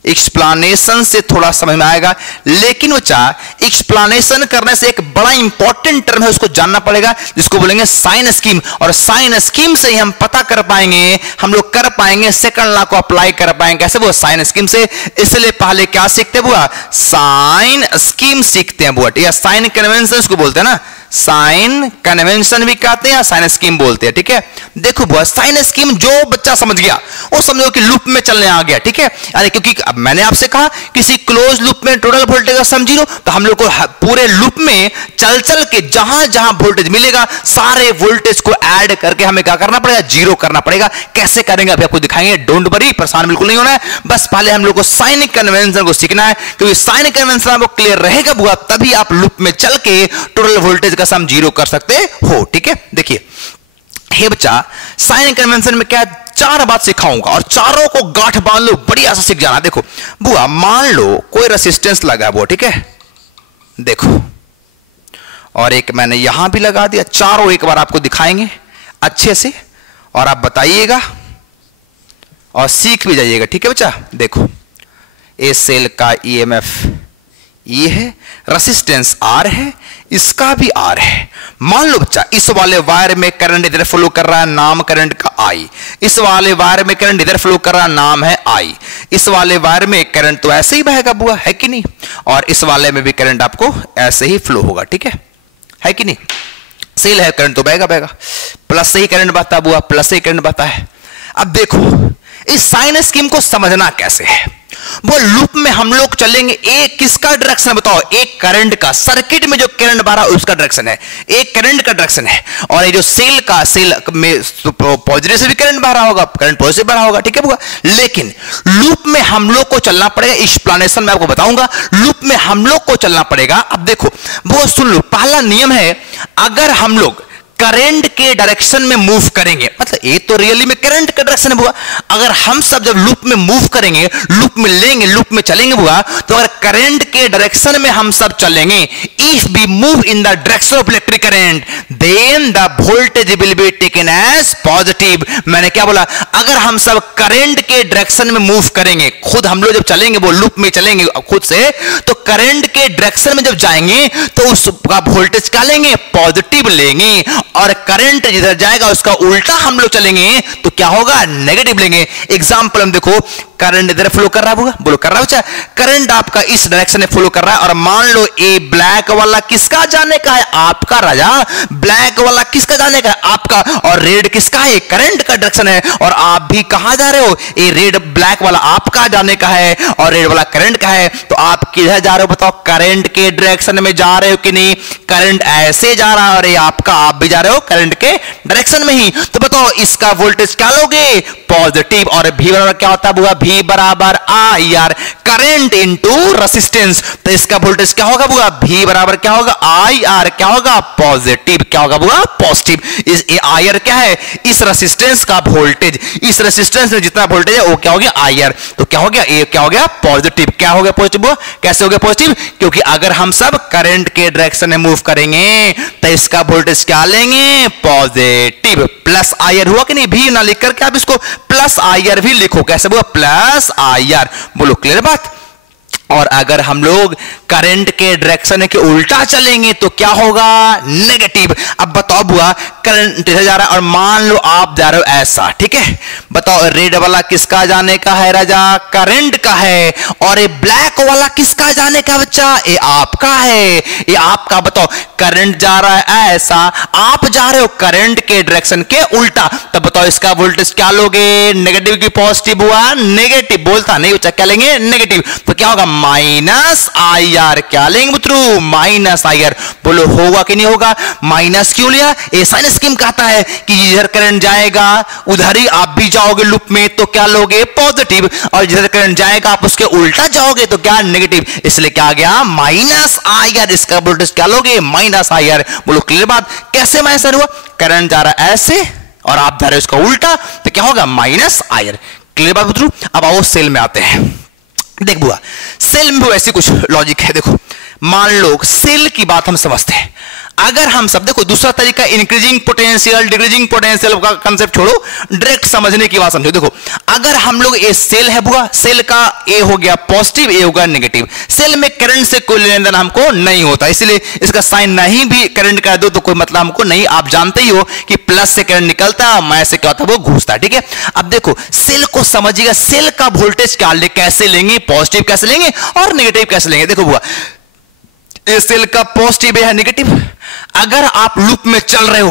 एक्सप्लेनेशन से थोड़ा समझ में आएगा। लेकिन बच्चा एक्सप्लेनेशन करने से एक बड़ा इंपॉर्टेंट टर्म है, उसको जानना पड़ेगा, जिसको बोलेंगे साइन स्कीम। और साइन स्कीम से ही हम पता कर पाएंगे, हम लोग कर पाएंगे, सेकंड लॉ को अप्लाई कर पाएंगे। कैसे बुआ, साइन स्कीम से। इसलिए पहले क्या सीखते हैं बुआ, साइन स्कीम सीखते हैं बुआ, या साइन कन्वेंशन को बोलते हैं ना, साइन कन्वेंशन भी कहते हैं या साइन स्कीम बोलते हैं, ठीक है। देखो बुआ, साइन स्कीम जो बच्चा समझ गया वो समझो कि लूप में चलने आ गया, ठीक है। यानी क्योंकि अब मैंने आपसे कहा किसी क्लोज लूप में टोटल वोल्टेज का सम 0, तो हम लोग को पूरे लूप में चल चल के जहां जहां वोल्टेज मिलेगा सारे वोल्टेज को ऐड करके हमें क्या करना पड़ेगा, 0 करना पड़ेगा। कैसे करेंगे अभी आपको दिखाएंगे, डोंट वरी, परेशान बिल्कुल नहीं होना है। बस पहले हम लोग को साइन कन्वेंशन को सीखना है, क्योंकि साइन कन्वेंशन आपको क्लियर रहेगा बुआ, तभी आप लूप में चल के टोटल वोल्टेज का सम 0 कर सकते हो, ठीक है। देखिए हे बच्चा, साइन कन्वेंशन में क्या 4 बात सिखाऊंगा और चारों को गांठ बांध लो, बढ़िया से सीख जाना। देखो बुआ, मान लो कोई रेसिस्टेंस लगा है वो, ठीक है, देखो, और एक मैंने यहां भी लगा दिया। चारों एक बार आपको दिखाएंगे अच्छे से और आप बताइएगा और सीख भी जाइएगा, ठीक है बच्चा। देखो इस सेल का ईएमएफ ये है, रेसिस्टेंस आर है, इसका भी आर है। मान लो बच्चा इस वाले वायर में करंट इधर फ्लो कर रहा है, नाम करंट का आई। इस वाले वायर में करंट इधर फ्लो कर रहा है, नाम है आई। इस वाले वायर में करंट तो ऐसे ही बहेगा बुआ, है कि नहीं, और इस वाले में भी करंट आपको ऐसे ही फ्लो होगा, ठीक है कि नहीं। सेल है, करंट तो बहेगा बहेगा, प्लस से ही करंट बहता बुआ, प्लस से ही करंट बहता है। अब देखो इस साइन स्कीम को समझना कैसे है। वो लूप में हम लोग चलेंगे, एक किसका डायरेक्शन है बताओ, एक करंट का, सर्किट में जो करंट बह रहा है उसका डायरेक्शन है, एक करंट का डायरेक्शन है। और ये जो सेल में पॉजिटिव से भी करंट बह रहा होगा, करंट पॉजिटिव बह रहा होगा, ठीक है बुआ। लेकिन लूप में हम लोग को चलना पड़ेगा, एक्सप्लेनेशन में आपको बताऊंगा, लूप में हम लोग को चलना पड़ेगा। अब देखो वो सुन लो, पहला नियम है, अगर हम लोग करंट के डायरेक्शन में मूव करेंगे, मतलब ये तो रियली में करंट का डायरेक्शन है बुआ, अगर हम सब जब लूप में मूव करेंगे, लूप में लेंगे, लूप में चलेंगे बुआ, तो अगर करंट के डायरेक्शन में हम सब चलेंगे, if we move in the direction of electric current then the voltage will be taken as positive. मैंने क्या बोला, अगर हम सब करंट के डायरेक्शन में मूव करेंगे, खुद हम लोग जब चलेंगे, वो लूप में चलेंगे खुद से, तो करंट के डायरेक्शन में जब जाएंगे तो उसका वोल्टेज क्या लेंगे, पॉजिटिव लेंगे। और करंट जिधर जाएगा उसका उल्टा हम लोग चलेंगे तो क्या होगा, नेगेटिव लेंगे। एग्जांपल हम देखो, करंट इधर फ्लो कर रहा है, बोलो कर रहा है बच्चा, करंट आपका इस डायरेक्शन में फ्लो कर रहा है, और मान लो ये ब्लैक वाला किसका जाने का है, आपका राजा, ब्लैक वाला किसका जाने का है, आपका, और रेड किसका है, करंट का डायरेक्शन है, और आप भी कहां जा रहे हो, ये रेड ब्लैक वाला आपका जाने का है और रेड वाला करंट का है, तो आप किधर जा रहे हो बताओ, करंट के डायरेक्शन में जा रहे हो कि नहीं, करंट ऐसे जा रहा है और ये आपका, आप भी जा रहे हो करंट के डायरेक्शन में ही, तो बताओ इसका वोल्टेज क्या लोगे, पॉजिटिव। और भी बराबर क्या होता है बुआ, भी बराबर I R, current into resistance, तो इसका वोल्टेज क्या होगा बुआ, भी बराबर क्या होगा, आई आर क्या होगा, पॉजिटिव। क्या होगा बुआ, पॉजिटिव। इस आई आर क्या है, इस रेजिस्टेंस का वोल्टेज, इस रेजिस्टेंस में जितना वोल्टेज है वो क्या हो गया, आई आर, तो क्या हो गया, ये क्या हो गया, पॉजिटिव। क्या हो गया पॉजिटिव बुआ, कैसे हो गया पॉजिटिव, क्योंकि अगर हम सब करंट के डायरेक्शन में मूव करेंगे तो इसका वोल्टेज क्या लेंगे, पॉजिटिव। प्लस आई आर हुआ कि नहीं, भी ना लिख करके आप इसको प्लस आई आर भी लिखो, कैसे बुआ, प्लस आई आर। बोलो क्लियर बात। और अगर हम लोग करंट के डायरेक्शन के उल्टा चलेंगे तो क्या होगा, नेगेटिव। अब बताओ बुआ, करंट इधर जा रहा है और मान लो आप जा रहे हो ऐसा, ठीक है, बताओ रेड वाला किसका जाने का है राजा, करंट का है, और ये ब्लैक वाला किसका जाने का बच्चा, ये आपका है, ये आपका। बताओ करंट जा रहा है ऐसा, आप जा रहे हो करंट के डायरेक्शन के उल्टा, तब बताओ इसका वोल्टेज क्या लोगे, नेगेटिव की पॉजिटिव हुआ, नेगेटिव। बोलता नहीं बच्चा, क्या लेंगे, नेगेटिव। तो क्या होगा, माइनस आई आर। क्या लेंगे मित्रों, माइनस आई आर। बोलो होगा कि नहीं होगा, माइनस क्यों लिया, ये साइन स्कीम कहता है कि जिधर करंट जाएगा उधर ही आप भी जाओगे लूप में, तो क्या लोगे, पॉजिटिव, और जिधर करंट जाएगा आप उसके उल्टा जाओगे तो क्या, नेगेटिव। इसलिए क्या आ गया, माइनस आई आर। इसका वोल्टेज क्या लोगे, माइनस आई आर। बोलो क्लियर बात। कैसे माइनस हुआ, करंट जा रहा है ऐसे और आप जा रहे हो इसका उल्टा, तो क्या होगा, माइनस आई आर। क्लियर बात मित्रों। अब आओ सेल में आते हैं। देख बुआ, सेल में ऐसी कुछ लॉजिक है। देखो मान लो सेल की बात हम समझते हैं, अगर हम सब, देखो दूसरा तरीका इंक्रीजिंग पोटेंशियल डिक्रीजिंग पोटेंशियल का कंसेप्ट छोड़ो, डायरेक्ट समझने की बात समझो। देखो अगर हम लोग, ये सेल है बुआ, सेल का ए हो गया पॉजिटिव, ए होगा नेगेटिव। सेल में करंट से कोई लेन देन हमको नहीं होता, इसलिए इसका साइन नहीं भी करंट का दो तो कोई मतलब हमको नहीं। आप जानते ही हो कि प्लस से करंट निकलता है, माइनस से क्या होता है, वो घुसता है, ठीक है। अब देखो सेल को समझिएगा, सेल का वोल्टेज क्या कैसे लेंगे, पॉजिटिव कैसे लेंगे और नेगेटिव कैसे लेंगे। देखो बुआ, ये सेल का पॉजिटिव है नेगेटिव, अगर आप लूप में चल रहे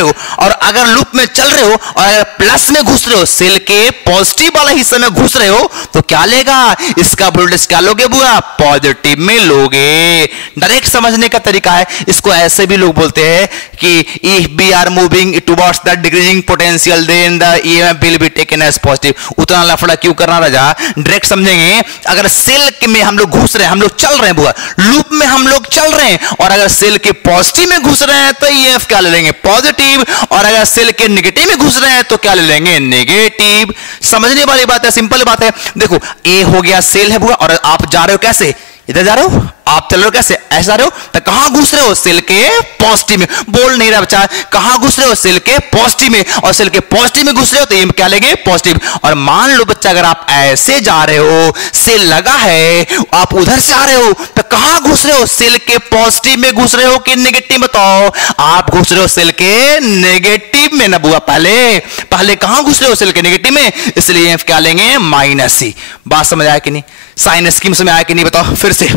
हो और अगर लूप में चल रहे हो और अगर प्लस में घुस रहे हो, सेल के पॉजिटिव वाला हिस्से में घुस रहे हो, तो क्या लेगा, इसका वोल्टेज क्या लोगे बुआ, पॉजिटिव में लोगे। डायरेक्ट समझने का तरीका है। इसको ऐसे भी लोग बोलते हैं कि if we are moving towards the decreasing potential then the EMF will be taken as positive. उतना लफड़ा क्यों करना राजा, डायरेक्ट समझेंगे। अगर सेल में हम लोग घुस रहे हैं, हम लोग चल रहे हैं बुआ, लूप में हम लोग चल रहे हैं और अगर सेल के पॉजिटिव में घुस रहे हैं तो ईएमएफ क्या ले लेंगे, पॉजिटिव, और अगर सेल के नेगेटिव में घुस रहे हैं तो क्या ले लेंगे, नेगेटिव। समझने वाली बात है, सिंपल बात है। देखो ए हो गया सेल है बुआ, और आप जा रहे हो कैसे, इधर जा रहे हो, आप चल रहे हो कैसे, ऐसा जा रहे हो, तो कहां घुस रहे हो, सेल के पॉजिटिव में। बोल नहीं रहा बच्चा, कहां घुस रहे हो, सेल के पॉजिटिव में, और सेल के पॉजिटिव में घुस रहे हो तो ये क्या लेंगे, पॉजिटिव। और मान लो बच्चा अगर आप ऐसे जा रहे हो, सेल लगा है, आप उधर से आ रहे हो, तो कहां घुस रहे हो, सेल के पॉजिटिव में घुस रहे हो कि नेगेटिव, बताओ। आप घुस रहे हो सेल के नेगेटिव में ना बुआ, पहले कहां घुस रहे हो, सेल के नेगेटिव में, इसलिए क्या लेंगे, माइनस सी। बात समझ आया कि नहीं, साइन स्कीम समझ आया कि नहीं, बताओ फिर से।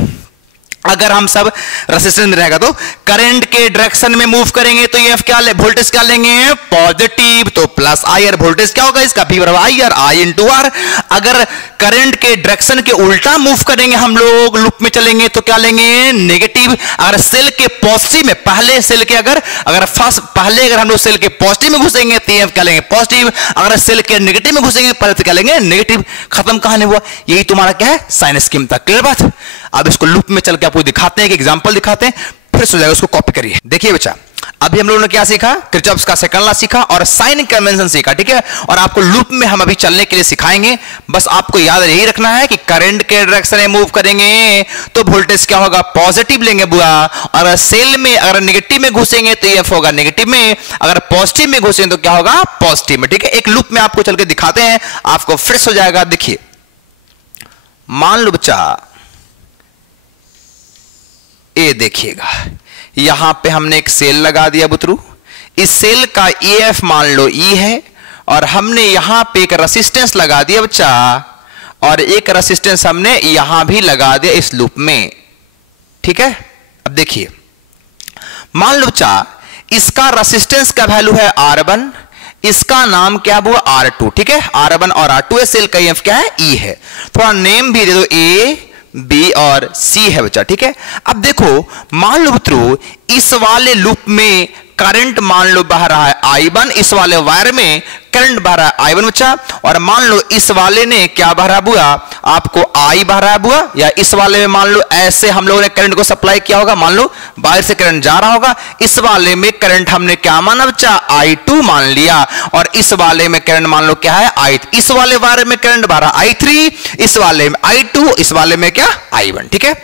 अगर हम सब रेजिस्टेंस में रहेगा तो करंट के डायरेक्शन में मूव करेंगे तो ये क्या ले, वोल्टेज क्या लेंगे, पॉजिटिव, तो प्लस आई। और वोल्टेज क्या होगा इसका, V बराबर आई, और आई इंटू आर। अगर करंट के डायरेक्शन के उल्टा मूव करेंगे, हम लोग लूप में चलेंगे तो क्या लेंगे, नेगेटिव। अगर सेल के पॉजिटिव में, पहले सेल के अगर पहले हम लोग सेल के पॉजिटिव में घुसेंगे तो ये क्या लेंगे, पॉजिटिव। अगर सेल के नेगेटिव में घुसेंगे पहले तो क्या लेंगे, नेगेटिव। खत्म कहानी हुआ, यही तुम्हारा क्या है, साइन स्कीम था। क्लियर बात। अब इसको लूप में चल के आपको दिखाते हैं, एक एग्जांपल दिखाते हैं, फिर सो जाएगा, उसको कॉपी करिए। देखिए बच्चा, अभी हम लोगों ने क्या सीखा, किरचॉफ्स का सेकंड लॉ सीखा और साइन कन्वेंशन सीखा, ठीक है। और आपको लूप में हम अभी चलने के लिए सिखाएंगे। बस आपको याद यही रखना है कि करंट के डायरेक्शन में मूव करेंगे तो वोल्टेज क्या होगा, पॉजिटिव लेंगे बुआ। और सेल में अगर नेगेटिव में घुसेंगे तो ये होगा नेगेटिव में, अगर पॉजिटिव में घुसेंगे तो क्या होगा, पॉजिटिव में, ठीक है। एक लूप में आपको चल के दिखाते हैं, आपको फ्रेश हो जाएगा। देखिए, मान लो बच्चा, ये देखिएगा, यहां पे हमने एक सेल लगा दिया बुतरू। इस सेल का EF मान लो E है, और हमने यहां पे एक रेसिस्टेंस लगा दिया बच्चा, और एक रेसिस्टेंस हमने यहां भी लगा दिया इस लूप में, ठीक है। अब देखिए, मान लो बच्चा इसका रेसिस्टेंस का वैल्यू है R1, इसका नाम क्या हुआ, R2, ठीक है। R1 और R2 है, सेल का EF क्या है, E है। थोड़ा नेम भी दे दो, A, B और C है बच्चा, ठीक है। अब देखो, मान लो मित्रों, इस वाले लूप में करंट मान लो बह रहा है I1, इस वाले वायर में करंट बह रहा है I1 बच्चा, और मान लो इस वाले ने क्या बह रहा बुआ, आपको I बह रहा है बुआ, या इस वाले में मान लो ऐसे हम लोगों ने करंट को सप्लाई किया होगा, मान लो बाहर से करंट जा रहा होगा, इस वाले में करंट हमने क्या माना बच्चा, I2 मान लिया, और इस वाले में करंट मान लो क्या है, I, इस वाले वायर में करंट बह रहा I3, इस वाले में I2, इस वाले में क्या, I1, ठीक है।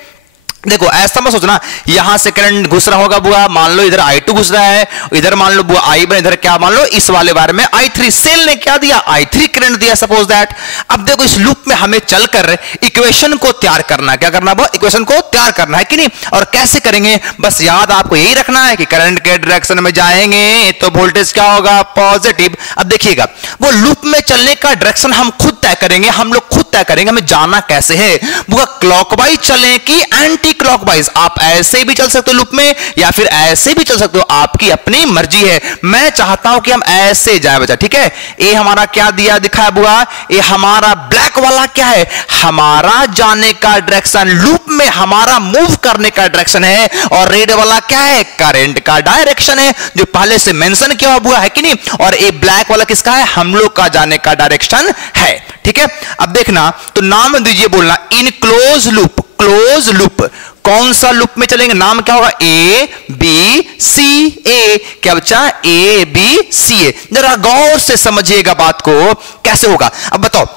देखो ऐसा मत सोचना यहां से करंट घुस रहा होगा बुआ, मान लो इधर I2 घुस रहा है, इधर मान लो बुआ I1, इधर क्या मान लो इस वाले बार में I3, सेल ने क्या दिया, I3 करंट दिया, सपोज दैट। अब देखो इस लूप में हमें चलकर इक्वेशन को तैयार करना है, क्या करना बुआ, इक्वेशन को तैयार करना है कि नहीं। और कैसे करेंगे, बस याद आपको यही रखना है कि करंट के डायरेक्शन में जाएंगे तो वोल्टेज क्या होगा, पॉजिटिव। अब देखिएगा, वो लूप में चलने का डायरेक्शन हम खुद तय करेंगे, हम लोग खुद तय करेंगे, हमें जाना कैसे है बुआ, क्लॉकवाइज चलें कि एंटी क्लॉकवाइज। आप ऐसे भी चल सकते हो लूप में, या फिर ऐसे भी चल सकते हो, आपकी अपनी मर्जी है। मैं चाहता हूं कि हम ऐसे जाए बच्चा, ठीक है। ये हमारा क्या दिया दिखा है बुआ, ये हमारा ब्लैक वाला क्या है, हमारा जाने का डायरेक्शन, लूप में हमारा मूव करने का डायरेक्शन है, और रेड वाला क्या है, करंट का डायरेक्शन है, जो पहले से मेंशन किया हुआ है कि नहीं। और ये ब्लैक वाला किसका है, हम लोग का जाने का डायरेक्शन है, ठीक है। अब देखना, तो नाम दीजिए, बोलना in close loop, close loop कौन सा लूप में चलेंगे, नाम क्या होगा, A B C A, क्या बच्चा, A B C A। जरा गौर से समझिएगा बात को, कैसे होगा। अब बताओ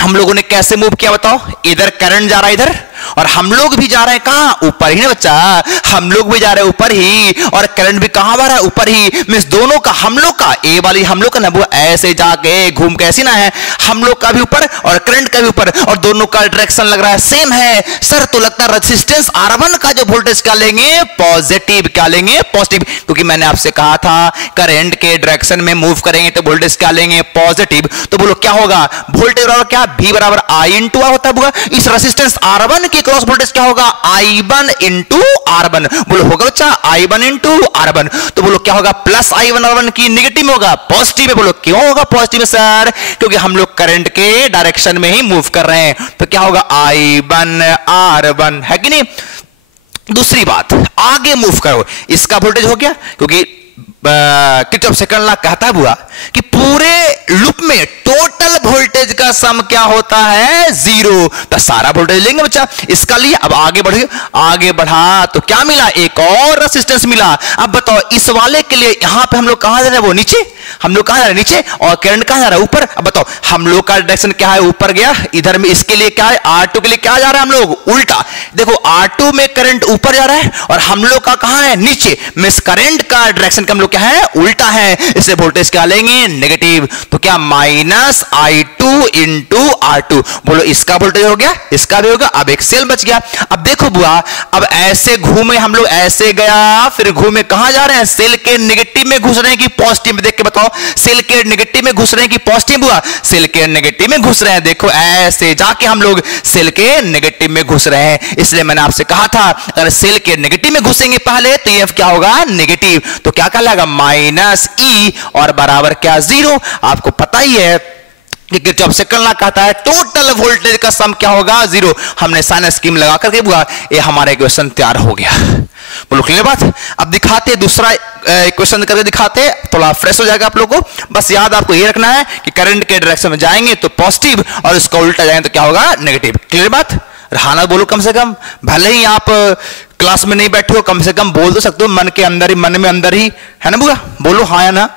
हम लोगों ने कैसे मूव किया, बताओ। इधर करंट जा रहा है इधर, और हम लोग भी जा रहे हैं कहां, ऊपर ही ना बच्चा, हम लोग भी जा रहे हैं ऊपर ही, और करंट भी कहां आ रहा है, ऊपर ही। मींस दोनों का, हम लोग का ए वाली हम लोग का ना वो ऐसे जाके घूम के ऐसी ना है, हम लोग का भी ऊपर और करंट का भी ऊपर, और दोनों का डायरेक्शन लग रहा है सेम है। सर तो लगता है रेजिस्टेंस R1 का जो वोल्टेज क्या लेंगे, पॉजिटिव, क्या लेंगे, पॉजिटिव, क्योंकि मैंने आपसे कहा था करंट के डायरेक्शन में मूव करेंगे तो वोल्टेज क्या लेंगे, पॉजिटिव। तो बोलो क्या होगा, वोल्टेज बराबर क्या, V बराबर I इंटू R होता है। इस रेजिस्टेंस R1 के क्रॉस वोल्टेज क्या होगा, I1 इंटू R1। बोलो होगा बच्चा I1 इंटू R1, तो बोलो क्या होगा, प्लस I1 R1 की नेगेटिव में होगा पॉजिटिव में। बोलो क्यों होगा पॉजिटिव में सर, क्योंकि हम लोग करंट के डायरेक्शन में ही मूव कर रहे हैं, तो क्या होगा I1 R1, है कि नहीं। दूसरी बात, आगे मूव करो, इसका वोल्टेज हो गया, क्योंकि किरचॉफ सेकंड लॉ कहता है बुआ कि पूरे लूप में टोटल वोल्टेज का सम क्या होता है, 0। तो सारा वोल्टेज लेंगे बच्चा, इसका लिए अब आगे बढ़िए, आगे बढ़ा तो क्या मिला, एक और रेसिस्टेंस मिला। अब बताओ इस वाले के लिए यहां पे हम लोग कहां जा रहे हैं, वो नीचे, हम लोग कहां जा रहे हैं, नीचे, और करंट कहां जा रहा है, ऊपर। अब बताओ हम लोग का डायरेक्शन क्या है, ऊपर गया, इधर में इसके लिए क्या है, R2 के लिए क्या जा रहा है हम लोग, उल्टा। देखो R2 में करंट ऊपर जा रहा है और हम लोग का कहां है, नीचे। मिस करंट का डायरेक्शन का हम लोग क्या है, उल्टा है, इससे वोल्टेज क्या लेंगे, नेगेटिव। तो क्या माइनस I2 इंटू R2। बोलो इसका वोल्टेज हो गया, इसका भी होगा, अब एक सेल बच गया। अब देखो बुआ, अब ऐसे घूमे हम लोग, ऐसे गया फिर घूमे, कहां जा रहे हैं, सेल के नेगेटिव में घुस रहे हैं कि पॉजिटिव में, देख के बताओ, सेल के नेगेटिव में घुस रहे हैं कि पॉजिटिव बुआ, सेल के नेगेटिव में घुस रहे हैं। देखो ऐसे जाके हम लोग सेल के नेगेटिव में घुस रहे हैं, इसलिए मैंने आपसे कहा था अगर सेल के नेगेटिव में घुसेंगे पहले तो ये क्या होगा, नेगेटिव। तो क्या कहलाएगा, माइनस E और बराबर क्या, 0। आपको पता ही है कि किरचॉफ सेकंड लॉ कहता है टोटल वोल्टेज का सम क्या होगा, 0। हमने साइन स्कीम लगा करके बुआ ये हमारा इक्वेशन तैयार हो गया। बोलो क्लियर बात। अब दिखाते दूसरा इक्वेशन करके दिखाते, थोड़ा फ्रेश हो जाएगा आप लोगों को। बस याद आपको ये रखना है कि करंट के डायरेक्शन में जाएंगे तो पॉजिटिव और इसका उल्टा जाएंगे तो क्या होगा, नेगेटिव। क्लियर बात, रहाना बोलो कम से कम, भले ही आप क्लास में नहीं बैठे हो, कम से कम बोल तो सकते हो मन के अंदर ही, मन में अंदर ही, है ना बुआ, बोलो हाँ या ना।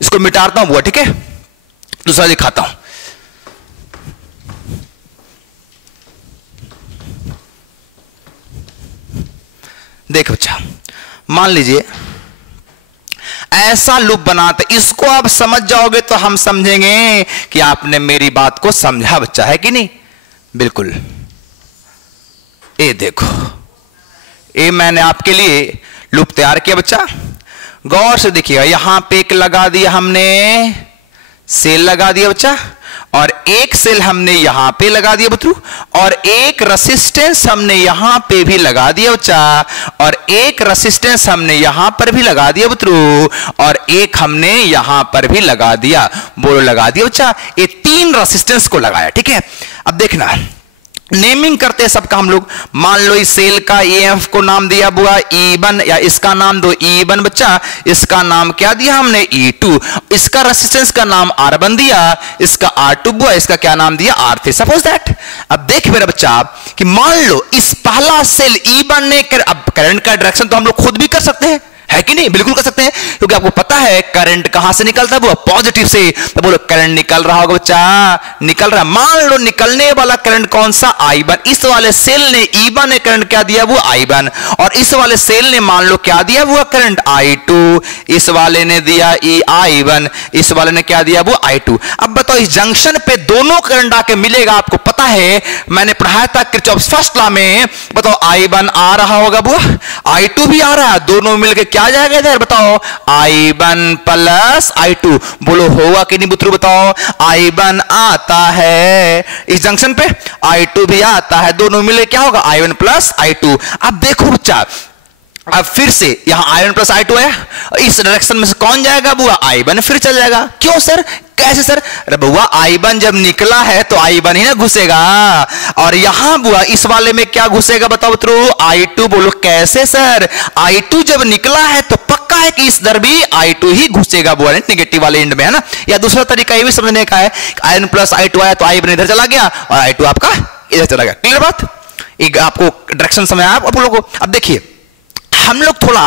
इसको मिटाता हूं बुआ, ठीक है। दूसरा दिखाता हूं, देख बच्चा, मान लीजिए ऐसा लूप बनाते, इसको आप समझ जाओगे तो हम समझेंगे कि आपने मेरी बात को समझा बच्चा, है कि नहीं। बिल्कुल, ये देखो, ये मैंने आपके लिए लूप तैयार किया बच्चा, गौर से देखिएगा। यहां पे एक लगा दिया हमने, सेल लगा दिया बच्चा, और एक सेल हमने यहां पे लगा दिया बच्चों, और एक रेसिस्टेंस हमने यहां पे भी लगा दिया बच्चा, और एक रेसिस्टेंस हमने यहां पर भी लगा दिया बच्चों, और एक हमने यहां पर भी लगा दिया। बोलो लगा दिया बच्चा, ये 3 रेसिस्टेंस को लगाया, ठीक है। अब देखना, नेमिंग करते हैं सबका हम लोग। मान लो इस सेल का EF को नाम दिया बुआ E1, या इसका नाम दो E1 बच्चा, इसका नाम क्या दिया हमने, E2। इसका रेसिस्टेंस का नाम R1 दिया, इसका R2 बुआ, इसका क्या नाम दिया, R3। सपोज दैट, अब देख मेरा बच्चा कि मान लो इस पहला सेल E1 ने अब करंट का डायरेक्शन तो हम लोग खुद भी कर सकते हैं, है कि नहीं, बिल्कुल कर सकते हैं, क्योंकि आपको पता है करंट कहां से निकलता है, वो पॉजिटिव से। तो बोलो करंट निकल रहा होगा बच्चा, निकल रहा है। मान लो निकलने वाला करंट कौन सा, I1। इस वाले सेल ने E1 ने करंट क्या दिया, वो I1, और इस वाले सेल ने मान लो क्या दिया, वो करंट I2। इस वाले ने दिया I1, इस वाले ने क्या दिया, वो I2। अब बताओ इस जंक्शन पे दोनों करंट आके मिलेगा, आपको पता है मैंने पढ़ाया था किरचॉफ फर्स्ट लॉ में। बताओ I1 आ रहा होगा बुआ, I2 भी आ रहा है, दोनों मिलकर क्या जाएगा इधर, बताओ I1 प्लस I2। बोलो होगा कि नहीं बुतरू, बताओ। I1 आता है इस जंक्शन पे, I2 भी आता है, दोनों मिले क्या होगा, I1 प्लस I2। अब देखो बच्चा, अब फिर से यहां I1 प्लस I2 है, इस डायरेक्शन में से कौन जाएगा बुआ, I1 फिर चल जाएगा। क्यों सर, कैसे सर, अरे बुआ I1 जब निकला है तो I1 ही ना घुसेगा, और यहां बुआ इस वाले में क्या घुसेगा, बताओ बच्चों, I2। बोलो कैसे सर, I2 जब निकला है तो पक्का है कि इस दर भी I2 ही घुसेगा बुआ, नेगेटिव वाले एंड में, है ना। या दूसरा तरीका ये भी समझने का है, I1 प्लस I2 आया तो I1 इधर चला गया और I2 आपका इधर चला गया। क्लियर बात, एक आपको डायरेक्शन समझ आया आप लोगों को। अब देखिए हम लोग थोड़ा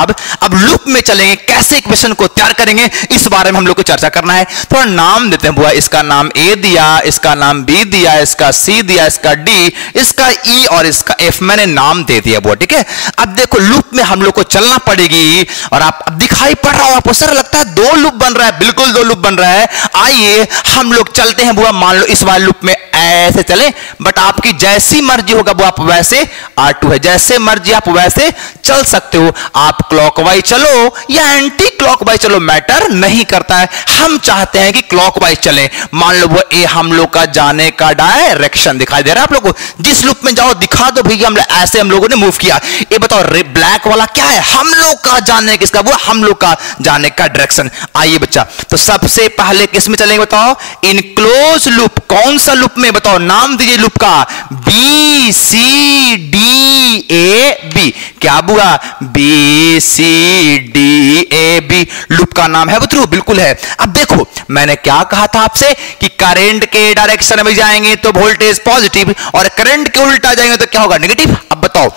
अब लूप में चलेंगे, कैसे इक्वेशन को तैयार करेंगे इस बारे में हम लोग को चर्चा करना है। थोड़ा नाम देते हैं बुआ, इसका नाम A दिया, इसका नाम B दिया, इसका C दिया, इसका D, इसका E और इसका F मैंने नाम दे दिया बुआ, ठीक है। अब देखो लूप में हम लोग को चलना पड़ेगी, और आप अब दिखाई पड़ रहा हो आपको, सर लगता है 2 लूप बन रहा है, बिल्कुल 2 लूप बन रहा है। आइए हम लोग चलते हैं बुआ, मान लो इस वाले लूप में ऐसे चले, बट आपकी जैसी मर्जी होगा बुआ आप वैसे, R2 है, जैसे मर्जी आप वैसे चल सकते हो। आप क्लॉकवाइज चलो या एंटी क्लॉकवाइज चलो मैटर नहीं करता है, हम चाहते हैं कि क्लॉकवाइज चले। मान लो वो ए हम लोग का जाने का डायरेक्शन दिखाई दे रहा है आप लोगों को, जिस लूप में जाओ दिखा दो भैया, ऐसे हम लोगों ने मूव किया। ये बताओ ब्लैक वाला क्या है, हम लोग का जाने किसका, वो हम लोग का जाने का डायरेक्शन। आइए बच्चा, तो सबसे पहले किस में चलेंगे बताओ, इन क्लोज लूप। कौन सा लूप में बताओ, नाम दीजिए लूप का, B C D A B. क्या बुआ, B C D A B loop का नाम है बच्चों, बिल्कुल है। अब देखो मैंने क्या कहा था आपसे कि करंट के डायरेक्शन में जाएंगे तो वोल्टेज पॉजिटिव और करंट के उल्टा जाएंगे तो क्या होगा, नेगेटिव। अब बताओ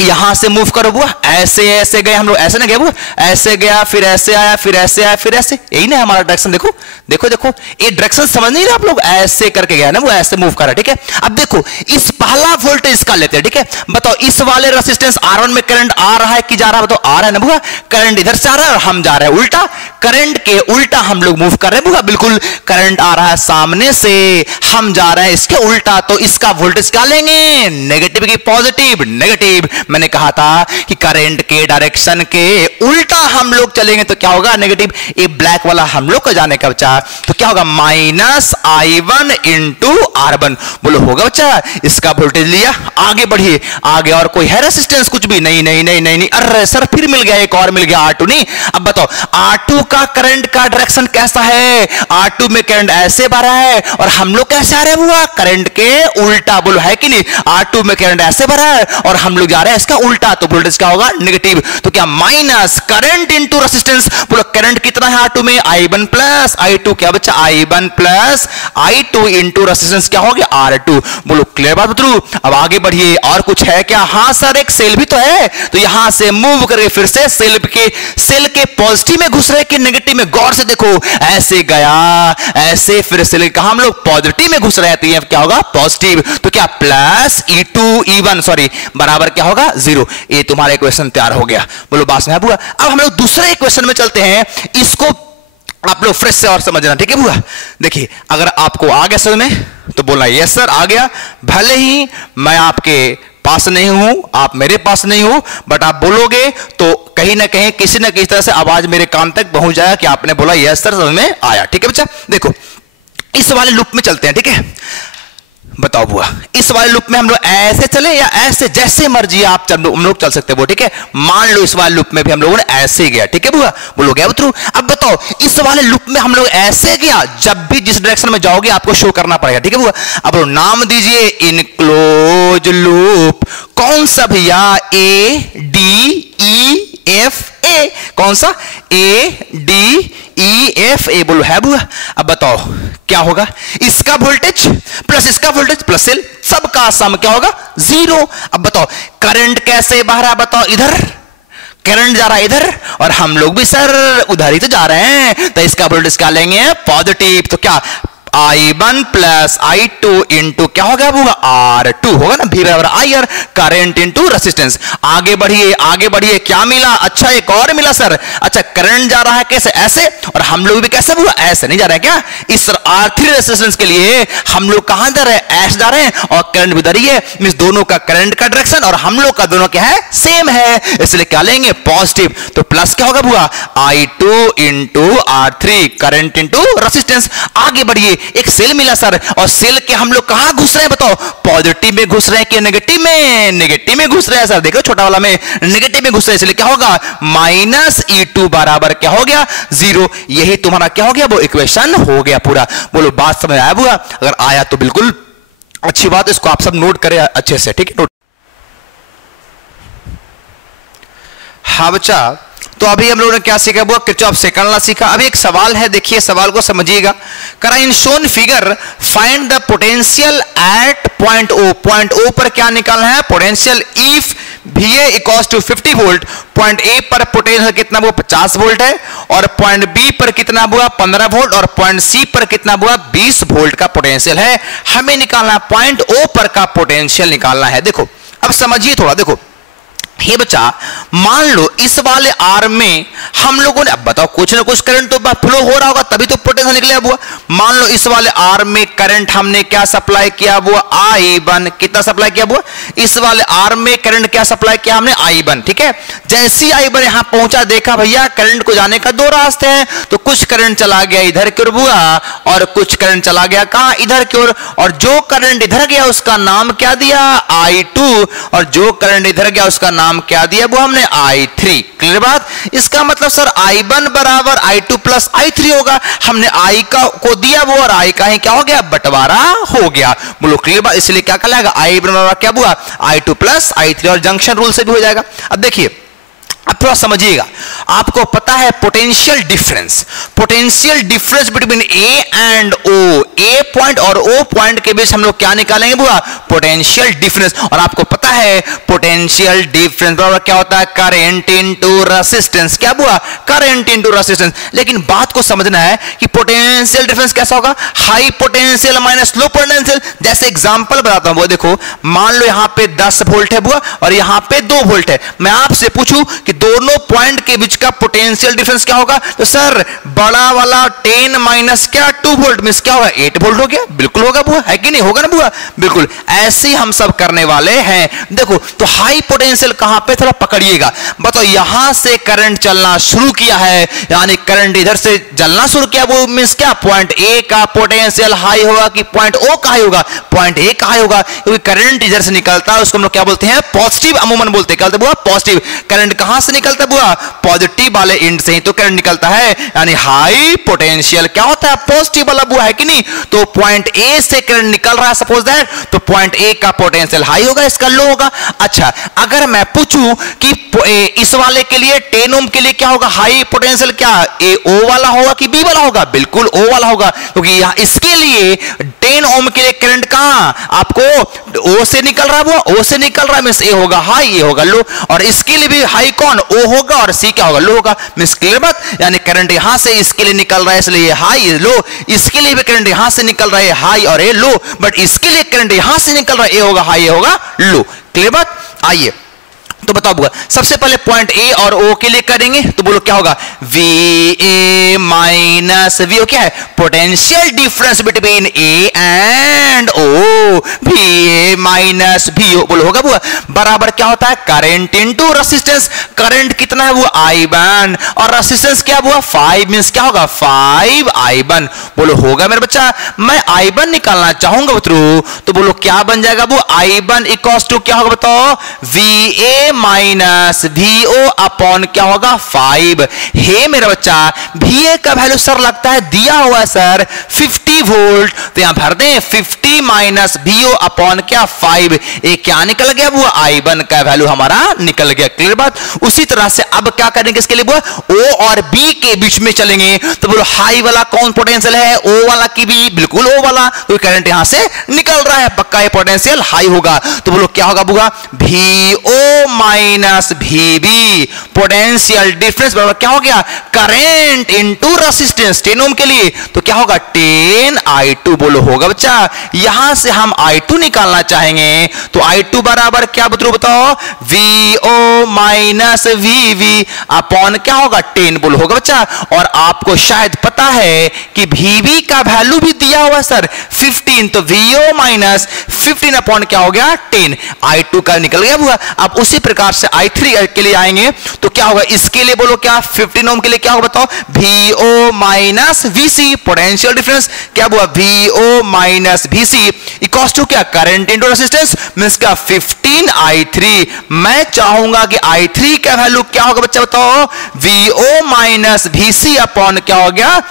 यहां से मूव करो बुआ, ऐसे ऐसे गए हम लोग, ऐसे ना गए बुआ, ऐसे गया फिर ऐसे आया फिर ऐसे आया फिर ऐसे, यही ना हमारा डायरेक्शन। देखो देखो देखो ये डायरेक्शन समझ नहीं रहे आप लोग, ऐसे करके गया ना वो, ऐसे मूव कर रहा है, ठीक है। अब देखो इस पहला वोल्टेज इसका लेते हैं, ठीक है। बताओ इस वाले रेजिस्टेंस R1 में करंट आ रहा है कि जा रहा है, बताओ आ रहा है ना बुआ, करंट इधर से आ रहा है और हम जा रहे हैं उल्टा, करंट के उल्टा हम लोग मूव कर रहे हैं बुआ, बिल्कुल। करंट आ रहा है सामने से, हम जा रहे हैं इसके उल्टा, तो इसका वोल्टेज क्या लेंगे, नेगेटिव की पॉजिटिव, नेगेटिव। मैंने कहा था कि करंट के डायरेक्शन के उल्टा हम लोग चलेंगे तो क्या होगा, नेगेटिव। ये ब्लैक वाला हम लोग का जाने का बच्चा, तो क्या होगा, माइनस I1 इंटू R1। बोलो होगा बच्चा, इसका वोल्टेज लिया, आगे बढ़िए। आगे और कोई है रेजिस्टेंस, कुछ भी नहीं नहीं नहीं नहीं नहीं, अरे सर फिर मिल गया, एक और मिल गया R2 नहीं। अब बताओ R2 का करंट का डायरेक्शन कैसा है, R2 में करंट ऐसे भरा है और हम लोग कैसे आ रहे हैं बुआ, करंट के उल्टा। बोलो है कि नहीं, R2 में करंट ऐसे भरा है और हम लोग जा रहे हैं इसका उल्टा, तो वोल्टेज क्या होगा, नेगेटिव। तो क्या माइनस करंट इंटू रेजिस्टेंस। बोलो करंट कितना है R2 में, I1 प्लस I2। क्या बच्चा, I1 plus I2 into resistance क्या हो गया, R2। बोलो क्लियर बात बतरू। अब आगे बढ़िए, और कुछ है क्या, हाँ सर एक सेल भी तो है, तो यहां से मूव करके फिर से सेल के पॉजिटिव में घुस रहे कि नेगेटिव में, गौर से देखो, ऐसे गया ऐसे फिर सेल कहा हम लोग पॉजिटिव में घुस रहे हैं, तो ये क्या होगा, पॉजिटिव। तो क्या प्लस E1 सॉरी बराबर क्या होगा, 0। ये तुम्हारा इक्वेशन तैयार हो गया। बोलो बात में है बुआ। अब हम लोग दूसरे इक्वेशन में चलते हैं, इसको आप लोग फ्रेश से और समझना, ठीक है बुआ। देखिए अगर आपको आ गया समझ में तो बोलना यस सर आ गया, भले ही मैं आपके पास नहीं हूं, आप मेरे पास नहीं हो, बट आप बोलोगे तो कहीं ना कहीं किसी ना किसी तरह से आवाज मेरे कान तक पहुंच जाएगा कि आपने बोला यस सर समझ में आया, ठीक है बच्चा। देखो इस वाले लूप में चलते हैं, ठीक है। बताओ बुआ, इस वाले लूप में हम लोग ऐसे चले या ऐसे, जैसे मर्जी आप हम लोग चल सकते हैं, ठीक है। मान लो इस वाले लूप में भी हम लोगों ने ऐसे गया, ठीक है बुआ, बोलो गया थ्रू। अब बताओ इस वाले लूप में हम लोग ऐसे गया, जब भी जिस डायरेक्शन में जाओगे आपको शो करना पड़ेगा, ठीक है बुआ। अब नाम दीजिए इनक्लोज लूप, कौन सा भैया, ADEFA, कौन सा, ADEFA। बोलो है बुआ। अब बताओ क्या होगा, इसका वोल्टेज प्लस इसका वोल्टेज प्लस सेल, सबका सम क्या होगा, 0। अब बताओ करंट कैसे बह रहा है, बताओ इधर करंट जा रहा है इधर और हम लोग भी सर उधर ही तो जा रहे हैं, तो इसका वोल्टेज क्या लेंगे, पॉजिटिव। तो क्या I1 प्लस I2 इंटू क्या होगा R2 होगा ना, V बराबर IR, करंट इंटू रेजिस्टेंस। आगे बढ़िए क्या मिला, अच्छा एक और मिला सर। अच्छा करंट जा रहा है कैसे, ऐसे, और हम लोग भी कैसे हुआ, ऐसे नहीं जा रहे हैं क्या। इस R3 रेजिस्टेंस के लिए हम लोग कहां जा रहे हैं, ऐसे जा रहे हैं, और करंट भी इधर ही है, मींस दोनों का करंट का डायरेक्शन और हम लोग का दोनों क्या है, सेम है, इसलिए क्या लेंगे, पॉजिटिव। तो प्लस क्या होगा बुआ, I2 into R3, current into resistance. आगे बढ़िए, एक सेल मिला सर, और सेल के हम लोग कहां घुस रहे हैं, बताओ पॉजिटिव में घुस रहे हैं कि नेगेटिव में, नेगेटिव में घुस रहे हैं सर। देखो छोटा वाला में नेगेटिव में घुस रहे हैं, इसलिए क्या होगा, माइनस E2 बराबर क्या हो गया, 0। यही तुम्हारा क्या हो गया, वो इक्वेशन हो गया पूरा। बोलो बात समझ आया बुआ, अगर आया तो बिल्कुल अच्छी बात, इसको आप सब नोट करें अच्छे से, ठीक है। नोट, हाँ बच्चा, तो अभी हम लोगों ने क्या सीखा, वो किरचॉफ सेकंड लॉ सीखा। अभी एक सवाल है, देखिए सवाल को समझिएगा। करा in shown figure find the potential at point O। Point O पर क्या निकालना है, potential if VA equals to 50 volt. Point A पर पोटेंशियल कितना हुआ, 50 वोल्ट है, और पॉइंट B पर कितना हुआ, 15 वोल्ट, और पॉइंट C पर कितना हुआ, 20 वोल्ट का पोटेंशियल है। हमें निकालना है पॉइंट O पर का पोटेंशियल निकालना है। देखो अब समझिए थोड़ा, देखो हे बच्चा मान लो इस वाले आर्म में हम लोगों ने, अब बताओ कुछ ना कुछ करंट तो फ्लो हो रहा होगा तभी तो पोटेंशियल निकले हुआ। मान लो इस वाले आर्म में करंट हमने क्या सप्लाई किया हुआ, I1। कितना सप्लाई किया हुआ, इस वाले आर्म में करंट क्या सप्लाई किया हमने, I1। ठीक है, जैसी I1 यहां पहुंचा, देखा भैया करंट को जाने का दो रास्ते हैं, तो कुछ करंट चला गया इधर की ओर बुआ और कुछ करंट चला गया कहां, इधर की ओर। और जो करंट इधर गया उसका नाम क्या दिया, I2, और जो करंट इधर गया उसका नाम क्या दिया वो हमने I3। क्लियर बात। इसका मतलब सर I1 बराबर I2 प्लस I3 होगा। हमने I को दिया वो और I का ही क्या हो गया, बंटवारा हो गया। बोलो क्लियर बात। इसलिए क्या कहलाएगा, I बराबर क्या हुआ, I2 प्लस I3, और जंक्शन रूल से भी हो जाएगा। अब देखिए, अब थोड़ा समझिएगा, आपको पता है potential difference between A and O, A point और ओ पॉइंट के बीच हम लोग क्या निकालेंगे बुआ, पोटेंशियल डिफरेंस। और आपको पता है पोटेंशियल डिफरेंस बराबर क्या होता है, करंट इनटू रेजिस्टेंस। क्या बुआ, करंट इनटू रेजिस्टेंस। लेकिन बात को समझना है कि पोटेंशियल डिफरेंस कैसा होगा, high potential minus low potential. जैसे एग्जांपल बताता हूं, वो देखो मान लो यहां पे 10 वोल्ट है बुआ और यहां पे 2 वोल्ट है। मैं आपसे पूछूं कि दोनों पॉइंट के बीच का पोटेंशियल डिफरेंस क्या होगा, तो सर बड़ा वाला 10 माइनस क्या 2 वोल्ट मींस क्या होगा, 8 वोल्ट हो गया। बिल्कुल होगा बुआ, है कि नहीं, होगा ना बुआ, बिल्कुल ऐसे ही हम सब करने वाले हैं। देखो तो हाई पोटेंशियल कहां पे, थोड़ा पकड़िएगा। बताओ यहां से करंट चलना शुरू किया है, यानी करंट इधर से चलना शुरू किया, वो मींस क्या, पॉइंट ए का पोटेंशियल हाई होगा कि पॉइंट ओ का हाई होगा, पॉइंट ए का हाई होगा, क्योंकि करंट इधर से निकलता है उसको हम लोग क्या बोलते हैं, पॉजिटिव अमूमन बोलते हैं। क्या बोलते हैं बुआ, पॉजिटिव। करंट कहां से निकलता है बुआ, पॉजिटिव वाले एंड से ही तो करंट निकलता है, यानी हाई पोटेंशियल क्या होता है, पॉजिटिव वाला बुआ, है कि नहीं। तो पॉइंट ए से करंट निकल रहा है सपोज दैट, तो पॉइंट ए का पोटेंशियल हाई होगा, इसका लो होगा। अच्छा अगर मैं पूछूं कि इस वाले के लिए 10 ओम के लिए क्या होगा, हाई पोटेंशियल क्या, ए ओ वाला होगा कि बी वाला होगा, बिल्कुल ओ वाला होगा, क्योंकि यहां इसके लिए 10 ओम के लिए करंट कहां आपको ओ से निकल रहा है, ओ से निकल रहा है मींस ए होगा हाई, ए होगा लो। और इसके लिए भी हाई कौन, ओ होगा और सी क्या होगा, लो होगा। मींस क्लियर बात, यानी करंट यहां से इसके लिए निकल रहा है इसलिए हाई लो, इसके लिए भी करंट यहां से निकल रहा है हाई और ए लो, बट इसके लिए करंट यहां से निकल रहा है ए होगा हाई, ए होगा लो। क्लियर बात। आइए तो बताओ बुआ, सबसे पहले पॉइंट ए और ओ के लिए करेंगे तो बोलो क्या होगा, V A minus V O क्या है, potential difference between A and O, V A minus V O. बोलो होगा बुआ, बराबर क्या होता है, करंट इनटू रेजिस्टेंस। करंट कितना है वो I1 और रेजिस्टेंस क्या हुआ 5 मींस क्या होगा 5I1। बोलो होगा मेरे बच्चा, मैं I1 निकालना चाहूंगा बच्चों, तो बोलो क्या बन जाएगा वो, I1 इक्वल्स टू क्या होगा बताओ, V A minus V O upon क्या होगा 5। हे मेरा बच्चा वी ए का वैल्यू सर लगता है दिया हुआ है सर 50 वोल्ट, तो यहां भर दें 50 माइनस वी ओ अपॉन क्या 5। ये क्या निकल गया वो, I1 का वैल्यू हमारा निकल गया। क्लियर बात। उसी तरह से अब क्या करेंगे इसके लिए वो, ओ और बी के बीच में चलेंगे, तो बोलो हाई वाला कौन पोटेंशियल है, ओ वाला की भी, बिल्कुल ओ वाला, तो करंट यहां से निकल रहा है, पक्का ये पोटेंशियल हाई होगा। तो बोलो क्या होगा बुआ, V O minus V B, potential difference बराबर क्या हो गया, करंट इनटू रेजिस्टेंस 10 ओम के लिए, तो क्या होगा 10I2। बोलो होगा बच्चा, यहां से हम I2 निकालना चाहेंगे तो I2 बराबर क्या बताओ, V O minus V V upon क्या होगा 10। बोलो होगा बच्चा। और आपको शायद पता है कि वी वी का वैल्यू भी दिया हुआ सर 15, तो वी ओ माइनस 15 अपॉन क्या हो गया 10, I2 का निकल गया हुआ। अब उसी प्रकार से I3 के लिए आएंगे तो क्या होगा, इसके लिए बोलो क्या 15 ओम के लिए क्या होगा बताओ, V O minus V C, potential difference क्या हुआ, V O minus V C equals to क्या, करंट इनटू रेजिस्टेंस मींस क्या 15I3। मैं चाहूंगा कि I3 का वैल्यू क्या होगा बच्चा बताओ, V O minus V C upon क्या हो गया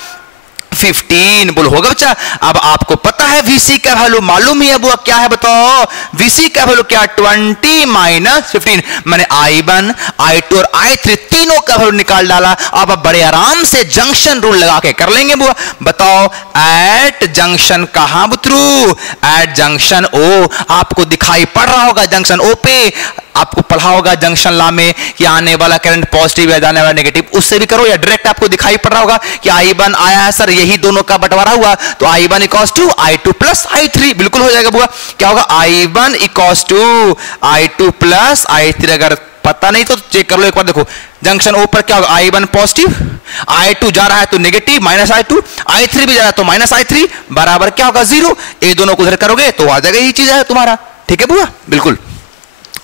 15। बोलो होगा बच्चा। अब आपको पता है VC का वैल्यू मालूम ही है बुआ, क्या है बताओ, VC का वैल्यू क्या 20 माइनस 15। मैंने I1 I2 और I3 तीनों का वैल्यू निकाल डाला। अब आप बड़े आराम से जंक्शन रूल लगा के कर लेंगे बुआ। बताओ एट जंक्शन कहां बुतरू, एट जंक्शन O, आपको दिखाई पड़ रहा होगा जंक्शन O पे आपको पढ़ा होगा जंक्शन लॉ में कि आने वाला करंट पॉजिटिव या जाने वाला नेगेटिव, उससे भी करो या डायरेक्ट आपको दिखाई पड़ रहा होगा कि I1 आया है सर, यही दोनों का बंटवारा हुआ तो I1 equals to I2 plus I3, बिल्कुल हो जाएगा बुआ। क्या होगा? I1 equals to I2 plus I3। अगर पता नहीं तो चेक कर लो एक बार, देखो जंक्शन ऊपर क्या होगा? I1 पॉजिटिव, I2 जा रहा है तो नेगेटिव माइनस I2, I3 भी जा रहा है तो माइनस I3, बराबर क्या होगा? 0। ये दोनों को उधर करोगे तो आ जाएगा, यही चीज है तुम्हारा। ठीक है बुआ, बिल्कुल।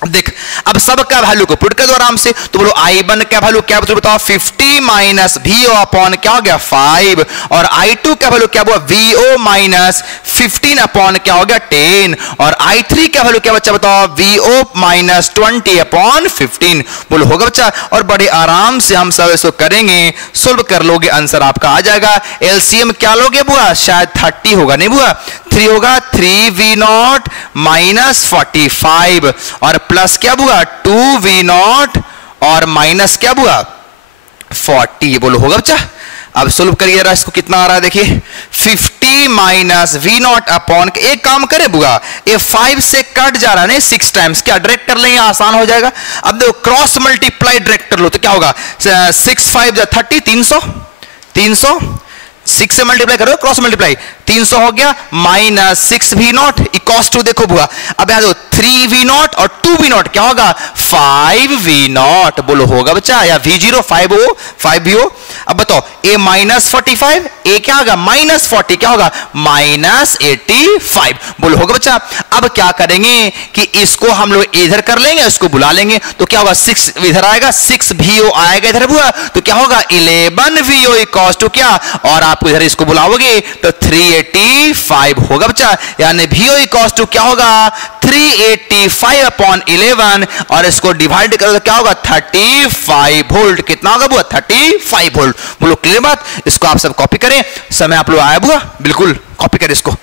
अब देख, अब सब का वैल्यू को पुट कर दो आराम से, तो बोलो I1 का वैल्यू क्या बताओ? 50 माइनस VO अपॉन क्या हो गया? 5। और I2 का वैल्यू क्या हुआ? VO माइनस 15 अपॉन क्या हो गया? 10। और I3 का वैल्यू क्या बच्चा बताओ? VO minus 20 upon 15। बोलो होगा बच्चा? और बड़े आराम से हम सब इसको करेंगे, सोल्व कर लोगे, आंसर आपका आ जाएगा। एलसीएम क्या लोगे बुआ? शायद 30 होगा, नहीं बुआ? 3 होगा, 3V0 माइनस 45 और प्लस क्या बुआ? 2V0 और माइनस क्या बुआ? 40। बोलो होगा बच्चा? अब सोल्व करिए जरा इसको, कितना आ रहा है देखिए। 50 माइनस V0 अपॉन, एक काम करे बुआ, ये 5 से कट जा रहा है, नहीं 6 टाइम्स, क्या डायरेक्ट कर लेंगे? आसान हो जाएगा। अब देखो क्रॉस मल्टीप्लाई डायरेक्ट कर लो तो क्या होगा? 6 5 30, 300, 300 6 से मल्टीप्लाई करो, क्रॉस मल्टीप्लाई, 300 हो गया माइनस 6V0 इक्वल्स टू, देखो बुआ अब यहां देखो 3V0 और 2V0 क्या होगा? 5V0। बोलो होगा बच्चा? या V0 5V0। अब बताओ ए माइनस 45, ए क्या होगा? माइनस 40, क्या होगा? माइनस 85। बोलो होगा बच्चा? अब क्या करेंगे कि इसको हम लोग इधर कर लेंगे, इसको बुला लेंगे तो क्या होगा? 6 इधर आएगा, 6VO आएगा इधर बुआ, तो क्या होगा? 11VO इक्वल्स टू क्या? और आप इधर इसको बुलाओगे तो 385 होगा बच्चा। यानी VO इक्वल्स टू क्या होगा? 385 अपॉन 11 और इसको डिवाइड करो तो क्या होगा? 35 वोल्ट। कितना होगा बुआ? 35 वोल्ट। बोलो क्लियर बात? इसको आप सब कॉपी करें, समय आप लोग आया बुआ, बिल्कुल कॉपी करें इसको।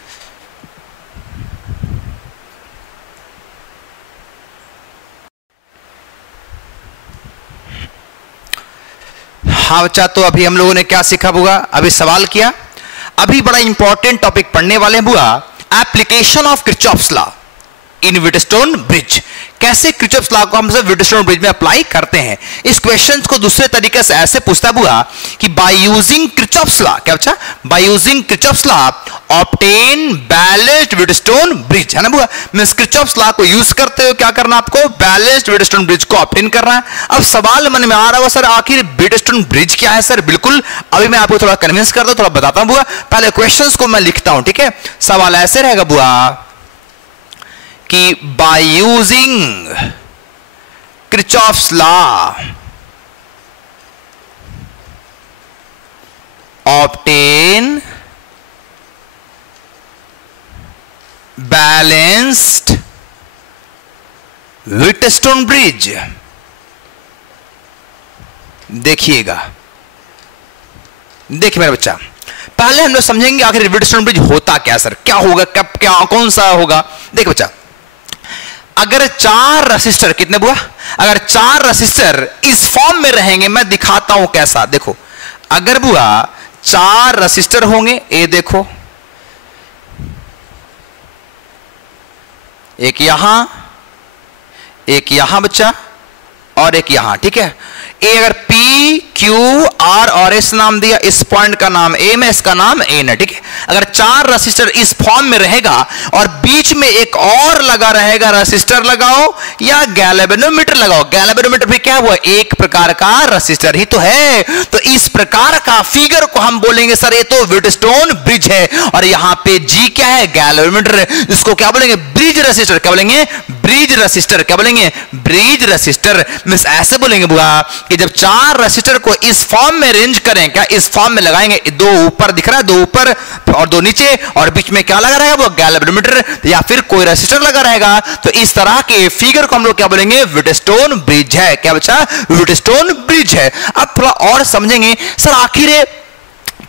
हाँ बच्चा, तो अभी हम लोगों ने क्या सीखा बुआ? अभी सवाल किया। अभी बड़ा इंपॉर्टेंट टॉपिक पढ़ने वाले हैं बुआ, application of Kirchhoff's law in Wheatstone bridge. कैसे किरचॉफ्स लॉ को हम सब व्हीटस्टोन ब्रिज में अप्लाई करते हैं। इस क्वेश्चन को दूसरे तरीके से ऐसे पूछता बुआ कि बाय यूजिंग किरचॉफ्स लॉ, क्या बच्चा? By using Kirchhoff's law obtain balanced Wheatstone bridge, है ना बुआ? मींस किरचॉफ्स लॉ को यूज करते हो क्या करना आपको? बैलेंस्ड व्हीटस्टोन ब्रिज को ऑब्टेन करना है। अब सवाल मन में आ रहा है सर आखिर व्हीटस्टोन ब्रिज क्या है सर? बिल्कुल, अभी मैं आपको थोड़ा कन्विंस कर दूं, थोड़ा बताता हूं बुआ। पहले क्वेश्चंस को मैं लिखता हूं, ठीक है? सवाल ऐसे रहेगा बुआ कि by using Kirchhoff's law obtain balanced Wheatstone bridge. देखिएगा, देखिए मेरा बच्चा, पहले हम लोग समझेंगे आखिर व्हीटस्टोन ब्रिज होता क्या सर, क्या होगा, कब, क्या, कौन सा होगा। देखिए बच्चा, अगर 4 रसिस्टर, कितने बुआ? अगर 4 रसिस्टर इस फॉर्म में रहेंगे, मैं दिखाता हूं कैसा। देखो अगर बुआ 4 रसिस्टर होंगे, ये देखो एक यहां, एक यहां बच्चा और एक यहां, ठीक है? ए अगर P Q R और S नाम दिया, इस पॉइंट का नाम A में, इसका नाम N है, ठीक है? अगर 4 रसिस्टर इस फॉर्म में रहेगा और बीच में एक और लगा रहेगा, रसिस्टर लगाओ या गैल्वेनोमीटर लगाओ। गैल्वेनोमीटर भी क्या हुआ? एक प्रकार का रसिस्टर ही तो है। तो इस प्रकार का फिगर को हम बोलेंगे सर ये तो व्हीटस्टोन ब्रिज है। और यहां पे G क्या है? गैल्वेनोमीटर। इसको क्या बोलेंगे? Bridge resistor. क्या बोलेंगे? Bridge resistor. क्या बोलेंगे? Bridge resistor. मींस ऐसे बोलेंगे बुआ कि जब 4 रसिस्टर को इस फॉर्म में अरेंज करें, क्या इस फॉर्म में लगाएंगे, 2 ऊपर दिख रहा है, 2 ऊपर और 2 नीचे, और बीच में क्या लगा रहेगा? वो गैल्वेनोमीटर या फिर कोई रसिस्टर लगा रहेगा। तो इस तरह के फिगर को हम लोग क्या बोलेंगे? व्हीटस्टोन ब्रिज है। क्या बच्चा? व्हीटस्टोन ब्रिज है। अब थोड़ा और समझेंगे सर, आखिर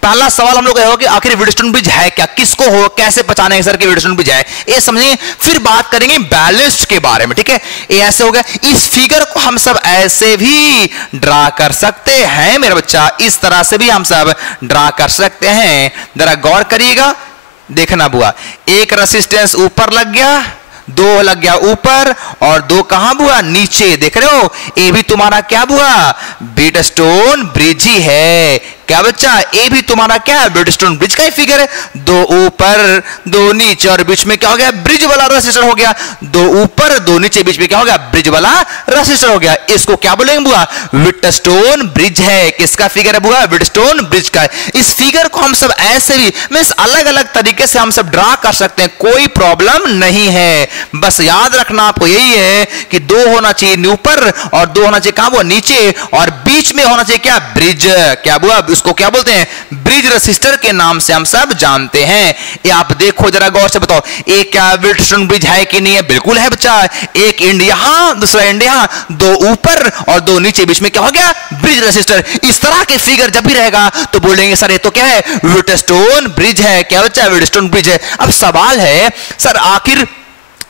पहला सवाल हम लोग का होगा कि आखिर व्हीटस्टोन ब्रिज है क्या, किसको हो, कैसे पहचानेंगे सर कि व्हीटस्टोन ब्रिज है, ये समझेंगे। फिर बात करेंगे बैलेंस्ड के बारे में, ठीक है? ये ऐसे हो गया। इस फिगर को हम सब ऐसे भी ड्रा कर सकते हैं मेरा बच्चा, इस तरह से भी हम सब ड्रा कर सकते हैं। जरा गौर करिएगा, देखना बुआ, एक रेजिस्टेंस ऊपर लग गया, 2 लग गया ऊपर और 2 कहां बुआ नीचे। देख रहे हो ए भी तुम्हारा क्या बुआ व्हीटस्टोन ब्रिज ही है। क्या बच्चा ए भी तुम्हारा क्या है व्हीटस्टोन ब्रिज का ही फिगर है। 2 ऊपर 2 नीचे और बीच में क्या हो गया ब्रिज वाला रेसिस्टर हो गया। 2 ऊपर 2 नीचे बीच में क्या हो गया ब्रिज वाला रेसिस्टर हो गया। इसको क्या बोलेंगे बुआ व्हीटस्टोन ब्रिज है। किसका फिगर है बुआ व्हीटस्टोन ब्रिज का। इस फिगर को हम सब ऐसे भी मींस अलग अलग तरीके से हम सब ड्रा कर सकते हैं, कोई प्रॉब्लम नहीं है। बस याद रखना आपको यही है कि 2 होना चाहिए ऊपर और 2 होना चाहिए कहां बुआ नीचे और बीच में होना चाहिए क्या ब्रिज। क्या बुआ उसको क्या बोलते हैं ब्रिज रेसिस्टर के नाम से हम सब जानते हैं। ये आप देखो जरा गौर से बताओ ये क्या व्हीटस्टोन ब्रिज है कि नहीं है। बिल्कुल है बच्चा। एक एंड यहां दूसरा एंड यहां 2 ऊपर और 2 नीचे बीच में क्या हो गया ब्रिज रेसिस्टर। इस तरह के फिगर जब भी रहेगा तो बोलेंगे सर ये तो क्या है व्हीटस्टोन ब्रिज है। क्या बच्चा व्हीटस्टोन ब्रिज है। अब सवाल है सर आखिर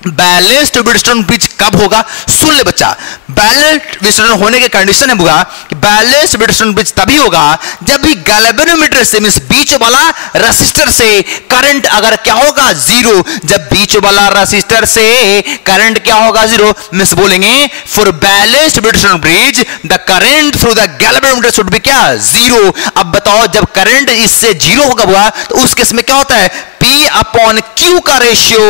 बैलेंस्ड व्हीटस्टोन ब्रिज कब होगा। सुन ले बच्चा बैलेंस्ड व्हीटस्टोन होने के कंडीशन है बुआ बैलेंस्ड व्हीटस्टोन ब्रिज तभी होगा जब भी गैल्वेनोमीटर से मींस बीच वाला रेसिस्टर से करंट अगर क्या होगा 0। जब बीच वाला रेसिस्टर से करंट क्या होगा 0 मींस बोलेंगे for balanced Wheatstone bridge the current through the galvanometer should be क्या 0। अब बताओ जब करंट इससे 0 होगा बुआ तो उस केस में क्या होता है P अपॉन Q का रेशियो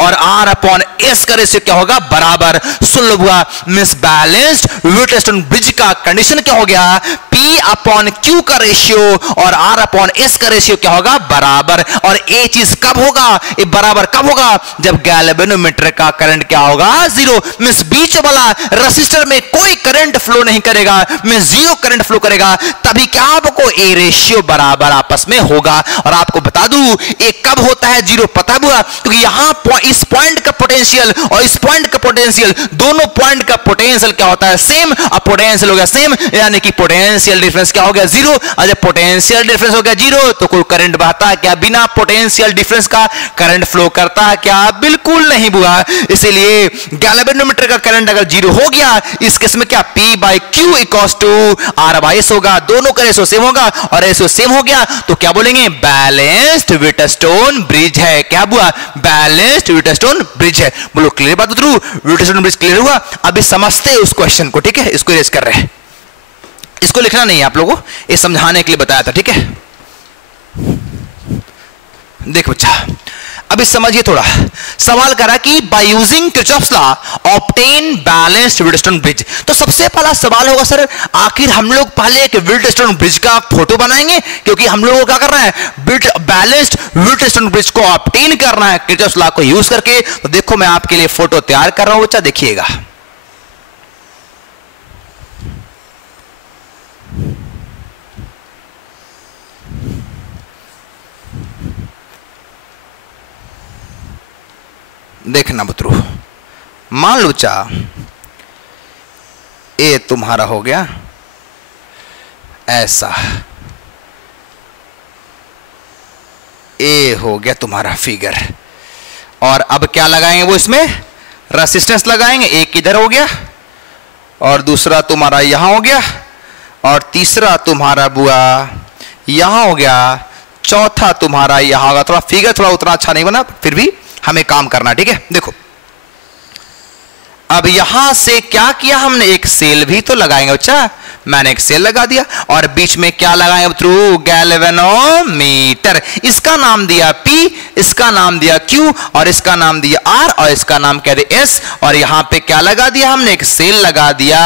और R अपॉन S का रेशियो क्या होगा बराबर। सुन लो बुआ मिस बैलेंस्ड व्हीटस्टोन ब्रिज का कंडीशन क्या हो गया P अपॉन Q का रेशियो और R अपॉन S का रेशियो क्या होगा बराबर। और ये चीज कब होगा ये बराबर कब होगा जब गैल्वेनोमीटर का करंट क्या होगा 0 मिस बीच वाला रेसिस्टर में कोई करंट फ्लो नहीं करेगा मिस 0 करंट फ्लो करेगा तभी क्या आपको ये रेशियो बराबर आपस में होगा। और आपको बता दूं ये कब होता है 0 पता हुआ क्योंकि यहां इस पॉइंट का पोटेंशियल और इस पॉइंट का पोटेंशियल दोनों पॉइंट का पोटेंशियल क्या होता है सेम। अब पोटेंशियल हो गया सेम यानी कि पोटेंशियल डिफरेंस क्या हो गया 0। और जब पोटेंशियल डिफरेंस हो गया 0 तो कोई करंट बहता है क्या बिना पोटेंशियल डिफरेंस का करंट फ्लो करता है क्या बिल्कुल नहीं बुआ। इसीलिए गैल्वेनोमीटर का करंट अगर 0 हो गया इस केस में क्या P by Q equals to R by S होगा। दोनों का रेशियो सेम होगा और रेशियो सेम हो गया तो क्या बोलेंगे बैलेंस्ड व्हीटस्टोन ब्रिज है। क्या बुआ बैलेंस्ड व्हीटस्टोन ब्रिज है। बोलो क्लियर बात उतरू व्हीटस्टोन ब्रिज क्लियर हुआ। अभी समझते हैं उस क्वेश्चन को ठीक है। इसको इरेज कर रहे हैं इसको लिखना नहीं है आप लोगों को ये समझाने के लिए बताया था ठीक है। देख बच्चा अभी समझिए थोड़ा सवाल करा कि by using Kirchhoff's law obtain balanced Wheatstone bridge. तो सबसे पहला सवाल होगा सर आखिर हम लोग पहले एक व्हीटस्टोन ब्रिज का फोटो बनाएंगे क्योंकि हम लोगों को क्या करना है बैलेंस्ड व्हीटस्टोन ब्रिज को ऑब्टेन करना है किरचॉफ्स लॉ को यूज करके। तो देखो मैं आपके लिए फोटो तैयार कर रहा हूं बच्चा देखिएगा। देखना बतरू मान लो चा ए तुम्हारा हो गया ऐसा ए हो गया तुम्हारा फिगर और अब क्या लगाएंगे वो इसमें रेसिस्टेंस लगाएंगे। एक इधर हो गया और दूसरा तुम्हारा यहां हो गया और तीसरा तुम्हारा बुआ यहां हो गया चौथा तुम्हारा यहां होगा। थोड़ा फिगर थोड़ा उतना अच्छा नहीं बना फिर भी हमें काम करना ठीक है। देखो अब यहां से क्या किया हमने एक सेल भी तो लगाएंगे बच्चा। मैंने एक सेल लगा दिया और बीच में क्या लगाएंगे थ्रू गैल्वेनोमीटर। इसका नाम दिया P इसका नाम दिया Q और इसका नाम दिया R और इसका नाम कह दे S और यहां पे क्या लगा दिया हमने एक सेल लगा दिया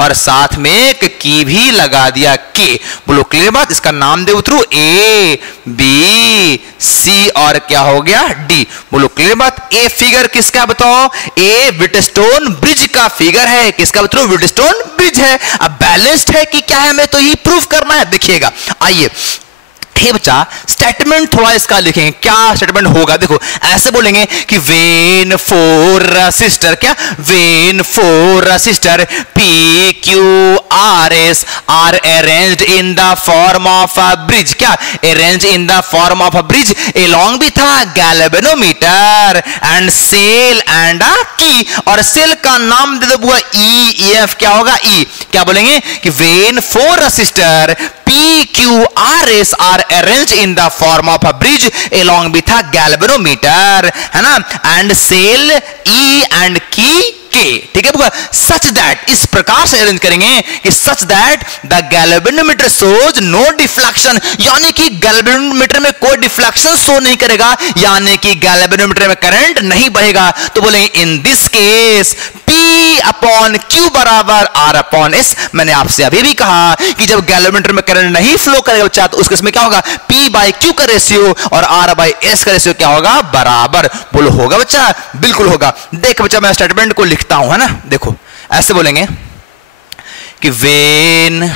और साथ में एक की भी लगा दिया K। बोलो क्लियर बात। इसका नाम दे थ्रू A B C और क्या हो गया D। बोलो क्लियर बात। ए फिगर किसका बताओ ए व्हीटस्टोन ब्रिज का फिगर है। किसका बताओ व्हीटस्टोन ब्रिज है। अब बैलेंस्ड है कि क्या है हमें तो ये प्रूफ करना है। देखिएगा आइए हे बच्चा स्टेटमेंट थोड़ा इसका लिखेंगे क्या स्टेटमेंट होगा। देखो ऐसे बोलेंगे कि वेन फोर रेसिस्टर क्या when four resistor P Q R S are arranged in the form of a bridge क्या arranged in the form of a bridge along भी था galvanometer and cell and a key और cell का नाम दे दो बुआ E F क्या होगा E क्या बोलेंगे कि when four resistor P PQRS are arranged in the form of a bridge along with a galvanometer, है ना, and cell E and key K, ठीक है बुआ, सच दैट, इस प्रकार से अरेंज करेंगे कि such that the galvanometer shows no deflection, यानी कि गैल्वेनोमीटर में कोई डिफ्लेक्शन शो नहीं करेगा, यानी कि गैल्वेनोमीटर में करंट नहीं बहेगा। तो बोलेंगे in this case P upon Q बराबर R अपॉन S। मैंने आपसे अभी भी कहा कि जब गैल्वेनोमीटर में करंट नहीं फ्लो करेगा बच्चा, तो उस केस में क्या होगा, P बाई Q का रेशियो और R बाई S का रेशियो क्या होगा, बराबर। बोलो होगा बच्चा, बिल्कुल होगा। देख बच्चा मैं स्टेटमेंट को लिखता हूं, है ना, देखो ऐसे बोलेंगे कि वेन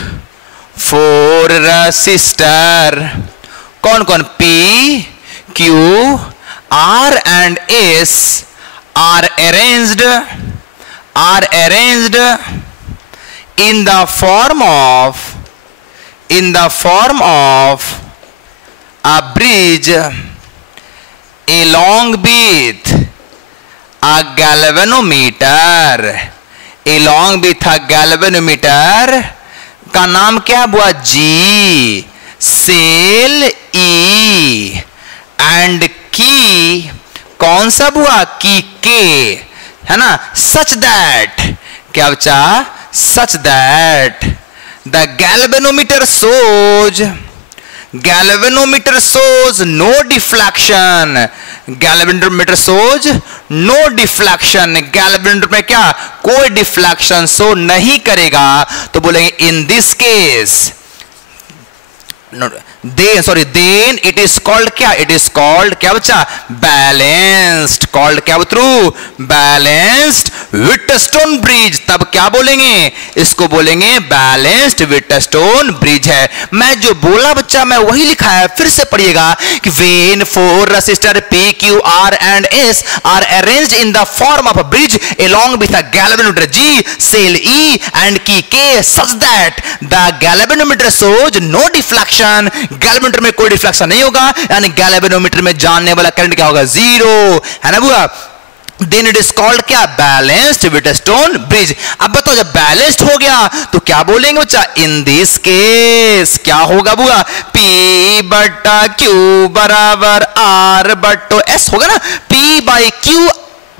फोर रेसिस्टर, कौन कौन, P Q R and S are arranged in the form of a bridge along with a galvanometer, का नाम क्या हुआ, G, सेल E एंड की कौन सा हुआ, की K, है ना, सच दैट, क्या बचा, सच that the galvanometer shows no deflection, galvanometer shows no deflection, galvanometer में क्या, कोई डिफ्लेक्शन शो नहीं करेगा। तो बोलेंगे in this case then it is called क्या, it is called क्या बच्चा, balanced, called क्या बच्चों, balanced Wheatstone bridge। तब क्या बोलेंगे, इसको बोलेंगे balanced Wheatstone bridge है। मैं जो बोला बच्चा मैं वही लिखा है, फिर से पढ़िएगा कि when four resistor P, Q, R and S are arranged in the form of a bridge along with a galvanometer G, cell E and key K such that the galvanometer shows no deflection, galvanometer में कोई deflection नहीं होगा, यानी galvanometer में जानने वाला current क्या होगा, जीरो, है ना बुआ। Then it is called क्या, बैलेंस्ड Wheatstone bridge। अब बताओ जब बैलेंस्ड हो गया तो क्या बोलेंगे बच्चा, इन दिस केस क्या होगा बुआ, P बटा Q बराबर R बटो S होगा ना, P by Q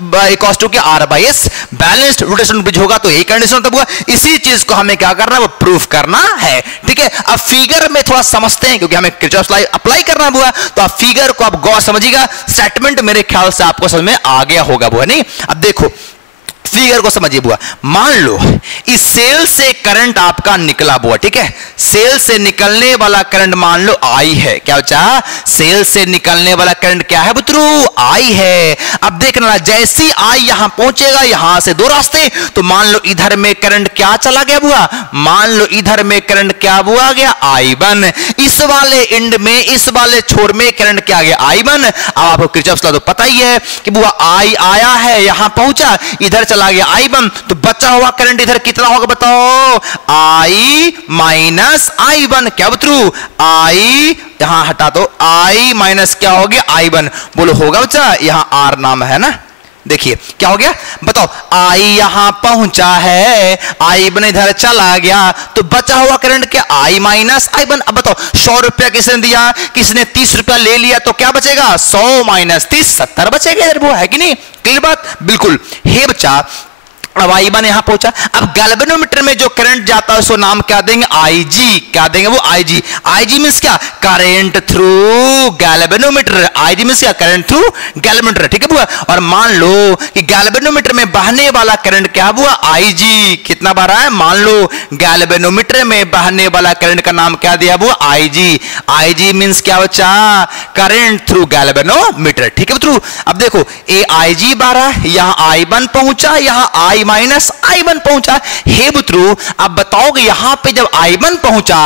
equals to R by S, balanced Wheatstone bridge होगा। तो यही कंडीशन तब हुआ, इसी चीज को हमें क्या करना है, वो प्रूफ करना है, ठीक है। अब फिगर में थोड़ा समझते हैं क्योंकि हमें किरचॉफ्स लॉ अप्लाई करना हुआ, तो आप फिगर को आप गौर समझिएगा, स्टेटमेंट मेरे ख्याल से आपको समझ में आ गया होगा बुआ, नहीं। अब देखो फिगर को समझिए बुआ, मान लो इस सेल से करंट आपका निकला बुआ, ठीक है, सेल से निकलने वाला करंट मान लो I है, क्या बचा, सेल से निकलने वाला करंट क्या है बुतरू, I है। अब देखना जैसी I यहां पहुंचेगा, यहां से दो रास्ते, तो मान लो इधर में करंट क्या चला गया बुआ, मान लो इधर में करंट क्या बुआ गया, I1, इस वाले एंड में, इस वाले छोर में करंट क्या गया, I1। अब आपको किरचॉफ्स लॉ तो पता ही है कि बुआ I आया है, यहां पहुंचा, इधर चला गया I1, तो बचा हुआ करंट इधर कितना होगा बताओ, I माइनस I1, क्या बतरू, I यहां हटा दो, I माइनस क्या हो गया, I1। बोलो होगा बच्चा, यहां R नाम है ना, देखिए क्या हो गया बताओ, I यहां पहुंचा है, I1 इधर चला गया, तो बचा हुआ करंट क्या, I माइनस I1। अब बताओ 100 रुपया किसने दिया, किसने 30 रुपया ले लिया, तो क्या बचेगा, 100 माइनस 30, 70 बचेगा इधर, वो है कि नहीं, क्लियर बात, बिल्कुल है बच्चा। अब I1 यहां पहुंचा, अब गैल्वेनोमीटर में जो करंट जाता है उसको नाम क्या देंगे, IG, क्या देंगे वो, IG। IG मींस क्या, current through galvanometer, IG means क्या, करंट थ्रू गैल्वेनोमीटर, ठीक है बुआ। और मान लो कि गैल्वेनोमीटर में बहने वाला करंट क्या हुआ, IG, कितना बह रहा है, मान लो गैल्वेनोमीटर में बहने वाला करंट का नाम क्या दिया हुआ, IG। IG मींस क्या बच्चा, करंट थ्रू गैल्वेनोमीटर, ठीक है बच्चों। अब देखो ये IG बह रहा है, यहां I1 पहुंचा, यहां I माइनस I1 पहुंचा, हे बुतरू। अब बताओगे यहां पे जब I1 पहुंचा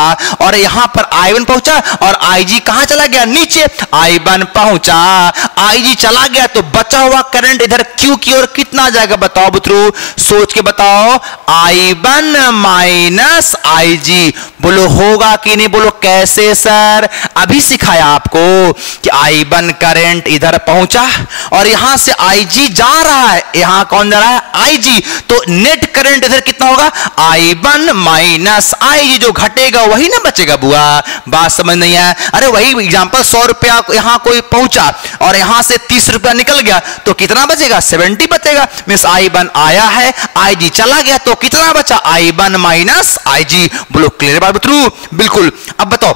और यहां पर I1 पहुंचा और IG कहां चला गया, नीचे, I1 पहुंचा, IG चला गया, तो बचा हुआ करंट इधर Q की ओर कितना जाएगा बताओ बुतरू, सोच के बताओ, I1 माइनस IG। बोलो होगा कि नहीं, बोलो कैसे सर, अभी सिखाया आपको कि I1 करंट इधर पहुंचा और यहां से IG जा रहा है, यहां कौन जा रहा है, IG, तो नेट करंट इधर कितना होगा, I1 माइनस IG, जो घटेगा वही ना बचेगा बुआ। बात समझ नहीं आया? अरे वही एग्जांपल, 100 रुपया यहां कोई पहुंचा और यहां से 30 रुपया निकल गया तो कितना बचेगा, 70 बचेगा। मींस I1 आया है, IG चला गया तो कितना बचा, I1 माइनस IG। बोलो क्लियर बात? ट्रू, बिल्कुल। अब बताओ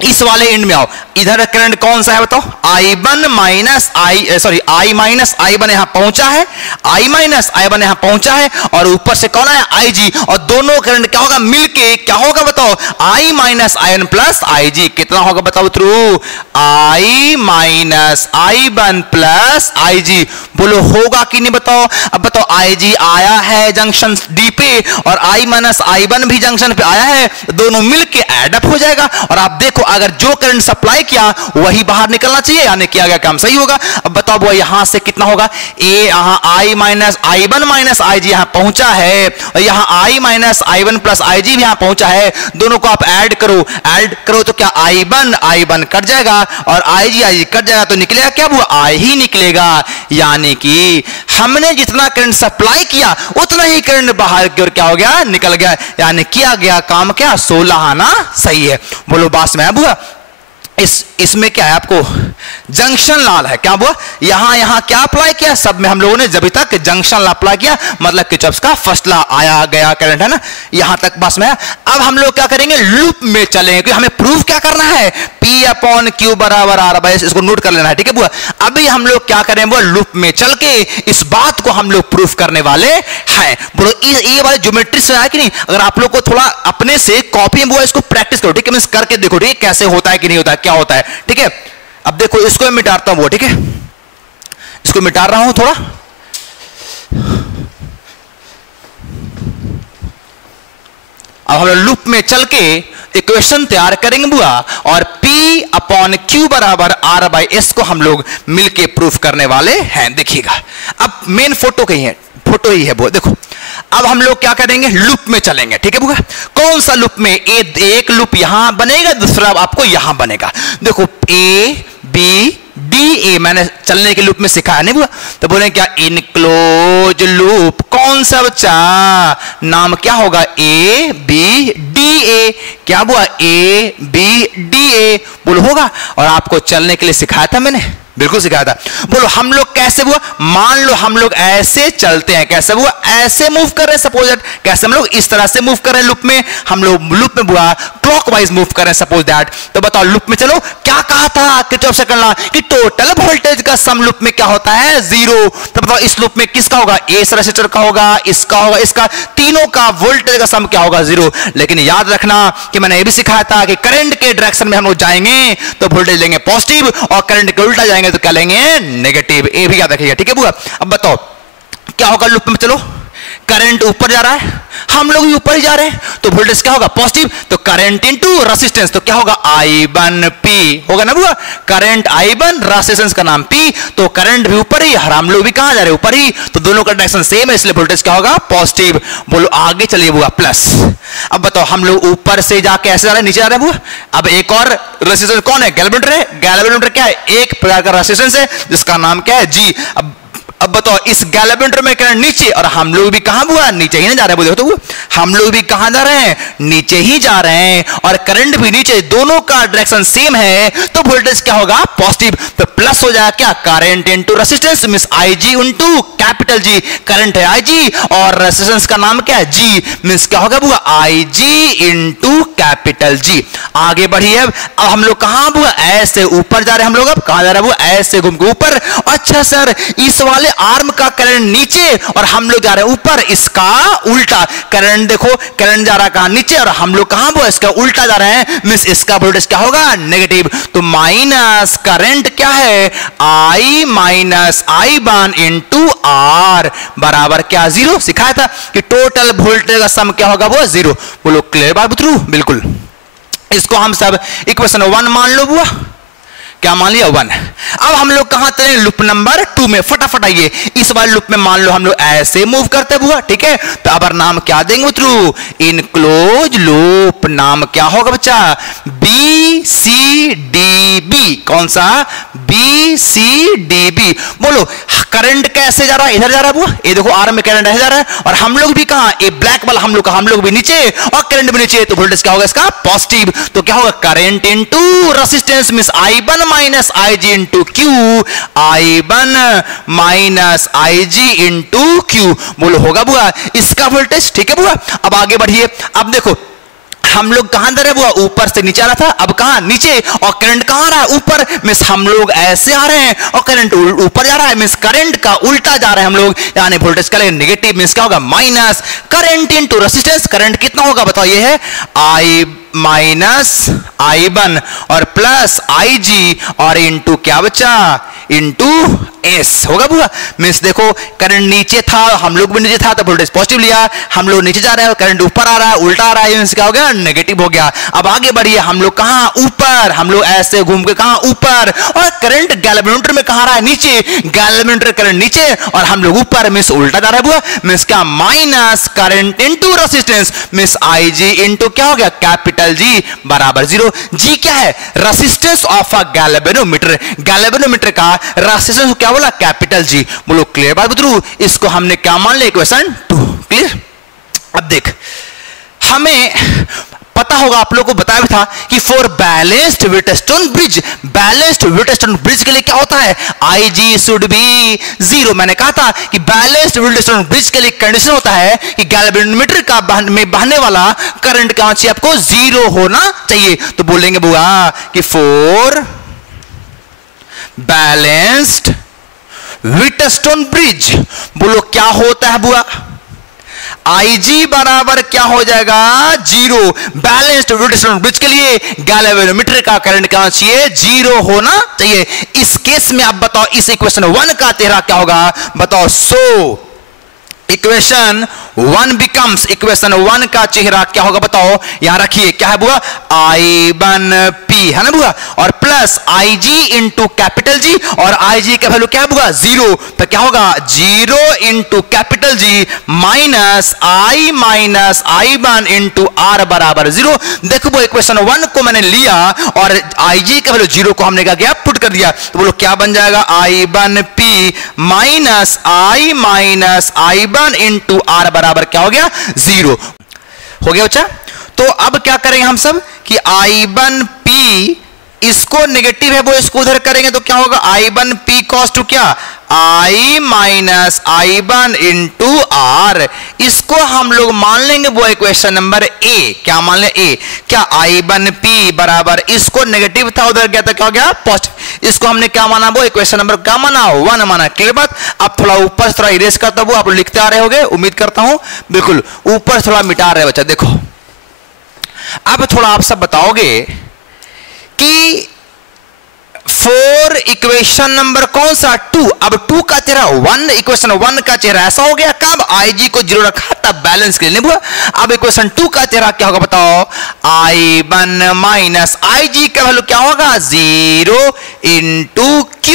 इस वाले एंड में आओ, इधर करंट कौन सा है बताओ, I1 minus I minus I1 यहां पहुंचा है, I माइनस I1 यहां पहुंचा है और ऊपर से कौन है, IG, और दोनों करंट क्या होगा, मिलके क्या होगा बताओ, I minus I1 plus IG। कितना होगा बताओ? True, I minus I1 plus IG। बोलो होगा कि नहीं बताओ? अब बताओ IG आया है जंक्शन डी पे और I माइनस I1 भी जंक्शन पे आया है, दोनों मिलके एड अप हो जाएगा और आप देखो अगर जो करंट सप्लाई किया वही बाहर निकलना चाहिए, यानी किया गया काम सही होगा। अब बताओ वो यहां से कितना होगा, यहां I minus I1 minus IG यहां पहुंचा है और यहां I minus I1 plus IG भी यहां पहुंचा है, दोनों को आप ऐड करो तो क्या I1 कट जाएगा और IG कट जाएगा तो निकलेगा क्या, वो I ही निकलेगा। यानी कि हमने जितना करंट सप्लाई किया उतना ही करंट बाहर की ओर क्या हो गया, निकल गया, यानी किया गया काम क्या, 16 आना सही है। बोलो बात में बुआ? इसमें क्या है, आपको जंक्शन लाल है, क्या हुआ, यहां क्या अप्लाई किया, सब में हम लोगों ने जब तक जंक्शन ला अप्लाई किया, मतलब किरचॉफ का फर्स्ट लॉ आया गया करंट है ना, यहां तक बस में। अब हम लोग क्या करेंगे, लूप में चलेंगे, क्योंकि हमें प्रूफ क्या करना है, P अपॉन Q बराबर R, इसको नोट कर लेना है, ठीक है बुआ। अभी हम लोग क्या करें बुआ, लूप में चल के इस बात को हम लोग प्रूफ करने वाले हैं। बोलो ये वाले ज्योमेट्री से आया कि नहीं? अगर आप लोग को थोड़ा अपने से कॉपी में बुआ इसको प्रैक्टिस करो, ठीक है, करके देखो, ठीक है, कैसे होता है कि नहीं होता है, क्या होता है, ठीक है। अब देखो इसको मैं मिटाता हूं वो, ठीक है, इसको मिटा रहा हूं थोड़ा। अब हम लूप में चल के इक्वेशन तैयार करेंगे बुआ और P अपॉन Q बराबर R बाई S को हम लोग मिलके प्रूफ करने वाले हैं। देखिएगा अब मेन फोटो कहीं है, फोटो ही है बुआ, देखो। अब हम लोग क्या करेंगे, लूप में चलेंगे, ठीक है बुआ। कौन सा लूप में, एक लूप यहां बनेगा, दूसरा आपको यहां बनेगा। देखो A B D A मैंने चलने के लूप में सिखाया नहीं बुआ, तो बोले क्या, इनक्लोज लूप। कौन सा बच्चा, नाम क्या होगा, A B D A, क्या बुआ, A B D A बोलो होगा। और आपको चलने के लिए सिखाया था मैंने, बिल्कुल सिखाया था। बोलो हम लोग कैसे हुआ, मान लो हम लोग ऐसे चलते हैं, कैसे हुआ, ऐसे मूव कर रहे हैं, सपोज दैट, कैसे हम लोग इस तरह से मूव कर रहे हैं लूप में, हम लोग लूप में बुआ क्लॉकवाइज मूव कर रहे हैं, सपोज दैट। तो बताओ लूप में चलो, क्या कहा था किरचॉफ से करना, कि टोटल वोल्टेज का सम लूप में क्या होता है, 0। तो बताओ इस लूप में किसका होगा, इस रेसिस्टर का होगा, इसका होगा, इसका, तीनों का वोल्टेज का सम क्या होगा, 0। लेकिन याद रखना कि मैंने ये भी सिखाया था कि करंट के डायरेक्शन में हम लोग जाएंगे तो वोल्टेज लेंगे पॉजिटिव और करंट के उल्टा जाएंगे तो क्या लेंगे, नेगेटिव। ये भी याद रखिएगा, ठीक है बुआ। अब बताओ क्या होगा लूप में, चलो करंट ऊपर जा रहा है, हम लोग भी ऊपर ही जा रहे हैं, तो वोल्टेज क्या होगा, पॉजिटिव, तो करंट इनटू रेजिस्टेंस, तो क्या होगा, I1P होगा ना बुआ, करंट I1, रेजिस्टेंस का नाम P, तो करंट भी ऊपर ही और हम लोग भी कहां जा रहे हैं, ऊपर ही, तो दोनों का डायरेक्शन सेम है, इसलिए वोल्टेज क्या होगा, पॉजिटिव। बोलो आगे चलिए बुआ, प्लस। अब बताओ हम लोग ऊपर से जाके ऐसे जा रहे हैं, नीचे जा रहे हैं बुआ। अब एक और रेजिस्टेंस कौन है, गैल्वेनोमीटर है, गैल्वेनोमीटर क्या है, एक प्रकार का रेजिस्टेंस है जिसका नाम क्या है, G। अब बताओ इस गैल्वेनोमीटर में करंट नीचे और हम लोग भी कहां हुआ, नीचे ही ना जा रहे हैं, तो हम लोग भी कहां जा रहे हैं, नीचे ही जा रहे हैं और करंट भी नीचे, दोनों का डायरेक्शन सेम है, तो वोल्टेज क्या होगा, पॉजिटिव। तो प्लस हो जाएगा क्या, current into resistance means IG into capital G, current है IG और रेजिस्टेंस का नाम क्या है, G, मींस क्या होगा बुआ, IG इनटू कैपिटल G। आगे बढ़िए, अब हम लोग कहां बुआ, ऐसे ऊपर जा रहे हैं हम लोग, अब कहां जा रहे हैं बुआ, ऐसे घूम के ऊपर। अच्छा सर इस वाले आर्म का करंट नीचे और हम लोग जा रहे हैं ऊपर, इसका उल्टा, करंट देखो करंट जा रहा है कहां, नीचे, और हम लोग कहां, वो इसका उल्टा जा रहे हैं, मींस इसका वोल्टेज क्या होगा, नेगेटिव। तो माइनस करंट क्या है, I minus I1 into R बराबर क्या, 0। सिखाया था कि टोटल वोल्टेज का सम क्या होगा, वो 0। बोलो क्लियर बात, ट्रू, बिल्कुल। इसको हम सब इक्वेशन 1 मान लो बुआ, क्या मान लिया 1। अब हम लोग कहां चले लूप नंबर 2 में, फटाफट आइए। इस बार लूप में मान लो हम लोग ऐसे मूव करते हुआ, ठीक है। तो अब नाम क्या देंगे मित्रों, इनक्लोज लूप। नाम क्या होगा बच्चा, BCDB। कौन सा, BCDB। बोलो करंट कैसे जा रहा है, इधर जा रहा है बुआ, ये देखो आर में करंट ऐसे जा रहा है, और हम लोग भी कहां, ये ब्लैक वाला हम लोग भी नीचे और करंट भी नीचे, तो वोल्टेज क्या होगा इसका, पॉजिटिव। तो क्या होगा, current into resistance means I1 minus IG into Q, I1 minus IG into Q। बोलो होगा बुआ इसका वोल्टेज, ठीक है बुआ। अब आगे बढ़िए, अब देखो हम लोग कहां दे रहे बुआ, ऊपर से नीचे आ रहा था, अब कहां नीचे, और करंट कहां आ रहा है, ऊपर। मींस हम लोग ऐसे आ रहे हैं और करंट ऊपर जा रहा है, मींस करंट का उल्टा जा रहा है हम लोग, यानी वोल्टेज का नेगेटिव। मींस क्या होगा, minus current into resistance. Current कितना होगा बताओ, ये है I माइनस I1 और प्लस IG और इनटू क्या बच्चा, इनटू S होगा बुआ। मींस देखो करंट नीचे था, हम लोग भी नीचे था, तो वोल्टेज पॉजिटिव लिया, हम लोग नीचे जा रहे हैं, करंट ऊपर आ रहा है, उल्टा आ रहा है, मींस क्या हो गया, नेगेटिव हो गया। अब आगे बढ़िए, हम लोग कहां, ऊपर, हम लोग ऐसे घूम के कहां, ऊपर, और करंट गैल्वेनोमीटर में कहां रहा है, नीचे, गैल्वेनोमीटर करंट नीचे और हम लोग ऊपर, मींस उल्टा जा रहा है बुआ। मींस क्या, minus current into resistance, means IG into क्या हो गया, कैपिटल G बराबर 0। G क्या है, resistance of a galvanometer. Galvanometer का रेजिस्टेंस क्या बोला, कैपिटल G। बोलो क्लियर बात बतरू, इसको हमने क्या मान लिया, इक्वेशन 2। क्लियर। अब देख, हमें पता होगा, आप लोगों को बताया भी था कि for balanced Wheatstone bridge, balanced Wheatstone bridge के लिए क्या होता है, IG शुड बी 0। मैंने कहा था कि बैलेंस्ड व्हीटस्टोन ब्रिज के लिए कंडीशन होता है कि गैल्वेनोमीटर का में बहने वाला करंट क्या चाहिए आपको, 0 होना चाहिए। तो बोलेंगे बुआ कि फॉर बैलेंस्ड व्हीटस्टोन ब्रिज, बोलो क्या होता है बुआ, IG बराबर क्या हो जाएगा, 0। बैलेंस्ड व्हीटस्टोन ब्रिज के लिए गैल्वेनोमीटर का करंट क्या चाहिए, 0 होना चाहिए। इस केस में आप बताओ, इस इक्वेशन 1 का चेहरा क्या होगा बताओ। सो इक्वेशन 1 बिकम्स, इक्वेशन 1 का चेहरा क्या होगा बताओ, यहां रखिए, क्या है बुआ, I1P है ना बुआ, और plus IG into capital G, और IG का वैल्यू क्या है बुआ, 0। तो क्या होगा, 0 into capital G minus I minus I1 into R बराबर 0। देखो वो इक्वेशन 1 को मैंने लिया और IG का वैल्यू 0 को हमने क्या किया, पुट कर दिया। तो बोलो क्या बन जाएगा, I1P minus I minus I1 into R बराबर क्या हो गया, 0 हो गया बच्चा। तो अब क्या करेंगे हम सब कि I1P, इसको नेगेटिव है वो इसको उधर करेंगे, तो क्या होगा, I1P कॉस टू क्या, I minus I1 into R। इसको हम लोग मान लेंगे वो इक्वेशन नंबर A। क्या मान लें, A। क्या I1P बराबर, इसको नेगेटिव था उधर गया था, क्या हो गया, पॉजिटिव। इसको हमने क्या माना, वो इक्वेशन नंबर क्या माना, 1 माना। क्लियर बात। अब थोड़ा ऊपर थोड़ा इरेज करता हूं, आप लिखते आ रहे होंगे, उम्मीद करता हूं, बिल्कुल ऊपर थोड़ा मिटा रहे बच्चा। देखो अब थोड़ा आप सब बताओगे कि 4 इक्वेशन नंबर कौन सा, 2। अब 2 का चेहरा 1, इक्वेशन 1 का चेहरा ऐसा हो गया, कब IG को 0 रखा तब बैलेंस के लिए। अब इक्वेशन 2 का चेहरा क्या होगा बताओ, I1 माइनस IG का वैल्यू क्या होगा, 0 into Q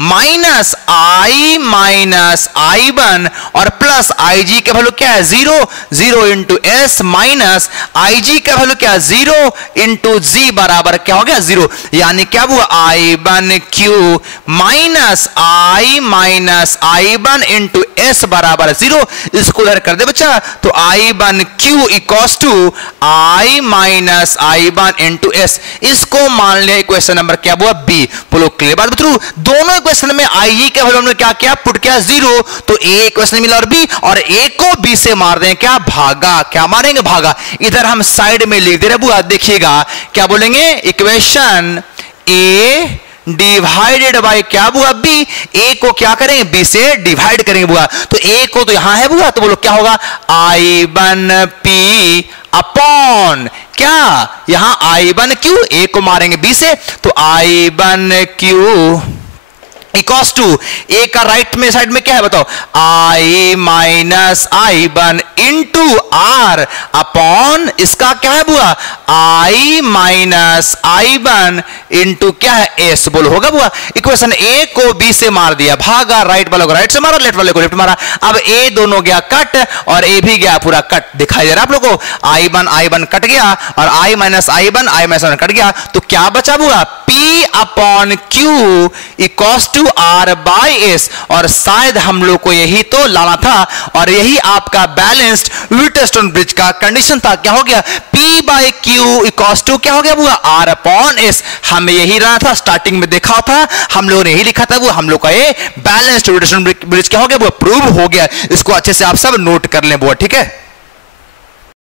minus I minus I1 और प्लस IG का वैल्यू क्या है, 0, 0 इंटू S माइनस IG का वैल्यू क्या है, 0 इंटू G बराबर क्या हो गया, 0। यानी क्या हुआ, I1Q minus I minus I1 into S बराबर 0। इसको उधर कर दे बच्चा, तो I1Q equals to I minus I1 into S। इसको मान लिया इक्वेशन नंबर क्या हुआ, B। बोलो क्लियर बात बतरू। दोनों इक्वेशन में I के वैल्यू हमने क्या किया, पुट किया 0, तो A इक्वेशन मिला और B, और A को B से मार दें, क्या भागा, क्या मारेंगे, भागा। इधर हम साइड में लिख दे रहे बुआ, देखिएगा क्या बोलेंगे, इक्वेशन A डिवाइडेड बाय क्या बुआ, B। A को क्या करेंगे, B से डिवाइड करेंगे बुआ, तो A को तो यहां है बुआ, तो बोलो क्या होगा, I1P अपॉन क्या, यहां I1Q, A को मारेंगे B से, तो I1Q इक्वल्स टू ए का राइट में साइड में क्या है बताओ, I minus I one into R upon इसका क्या है बुआ, I minus I one into क्या है एस। बोलो होगा बुआ। इक्वेशन ए को बी से मार दिया, भागा, राइट वाले को राइट से मारा, लेफ्ट वाले को लेफ्ट मारा। अब ए दोनों गया कट और ए भी गया पूरा कट। दिखाई दे रहा आप लोगों को, आई वन कट गया और I minus I one cut गया। तो क्या बचा बुआ, P upon Q equals to R by S. और शायद हम लोग को यही तो लाना था और यही आपका बैलेंस्ड व्हीटस्टोन ब्रिज का कंडीशन था। क्या हो गया, P by Q equals to क्या हो गया बुआ, आर अपॉन एस। हमें यही लाना था, स्टार्टिंग में देखा था हम लोगों ने यही लिखा था वो, हम लोग का ये बैलेंस्ड व्हीटस्टोन ब्रिज क्या हो गया बुआ, प्रूव हो गया। इसको अच्छे से आप सब नोट कर लें बुआ, ठीक है।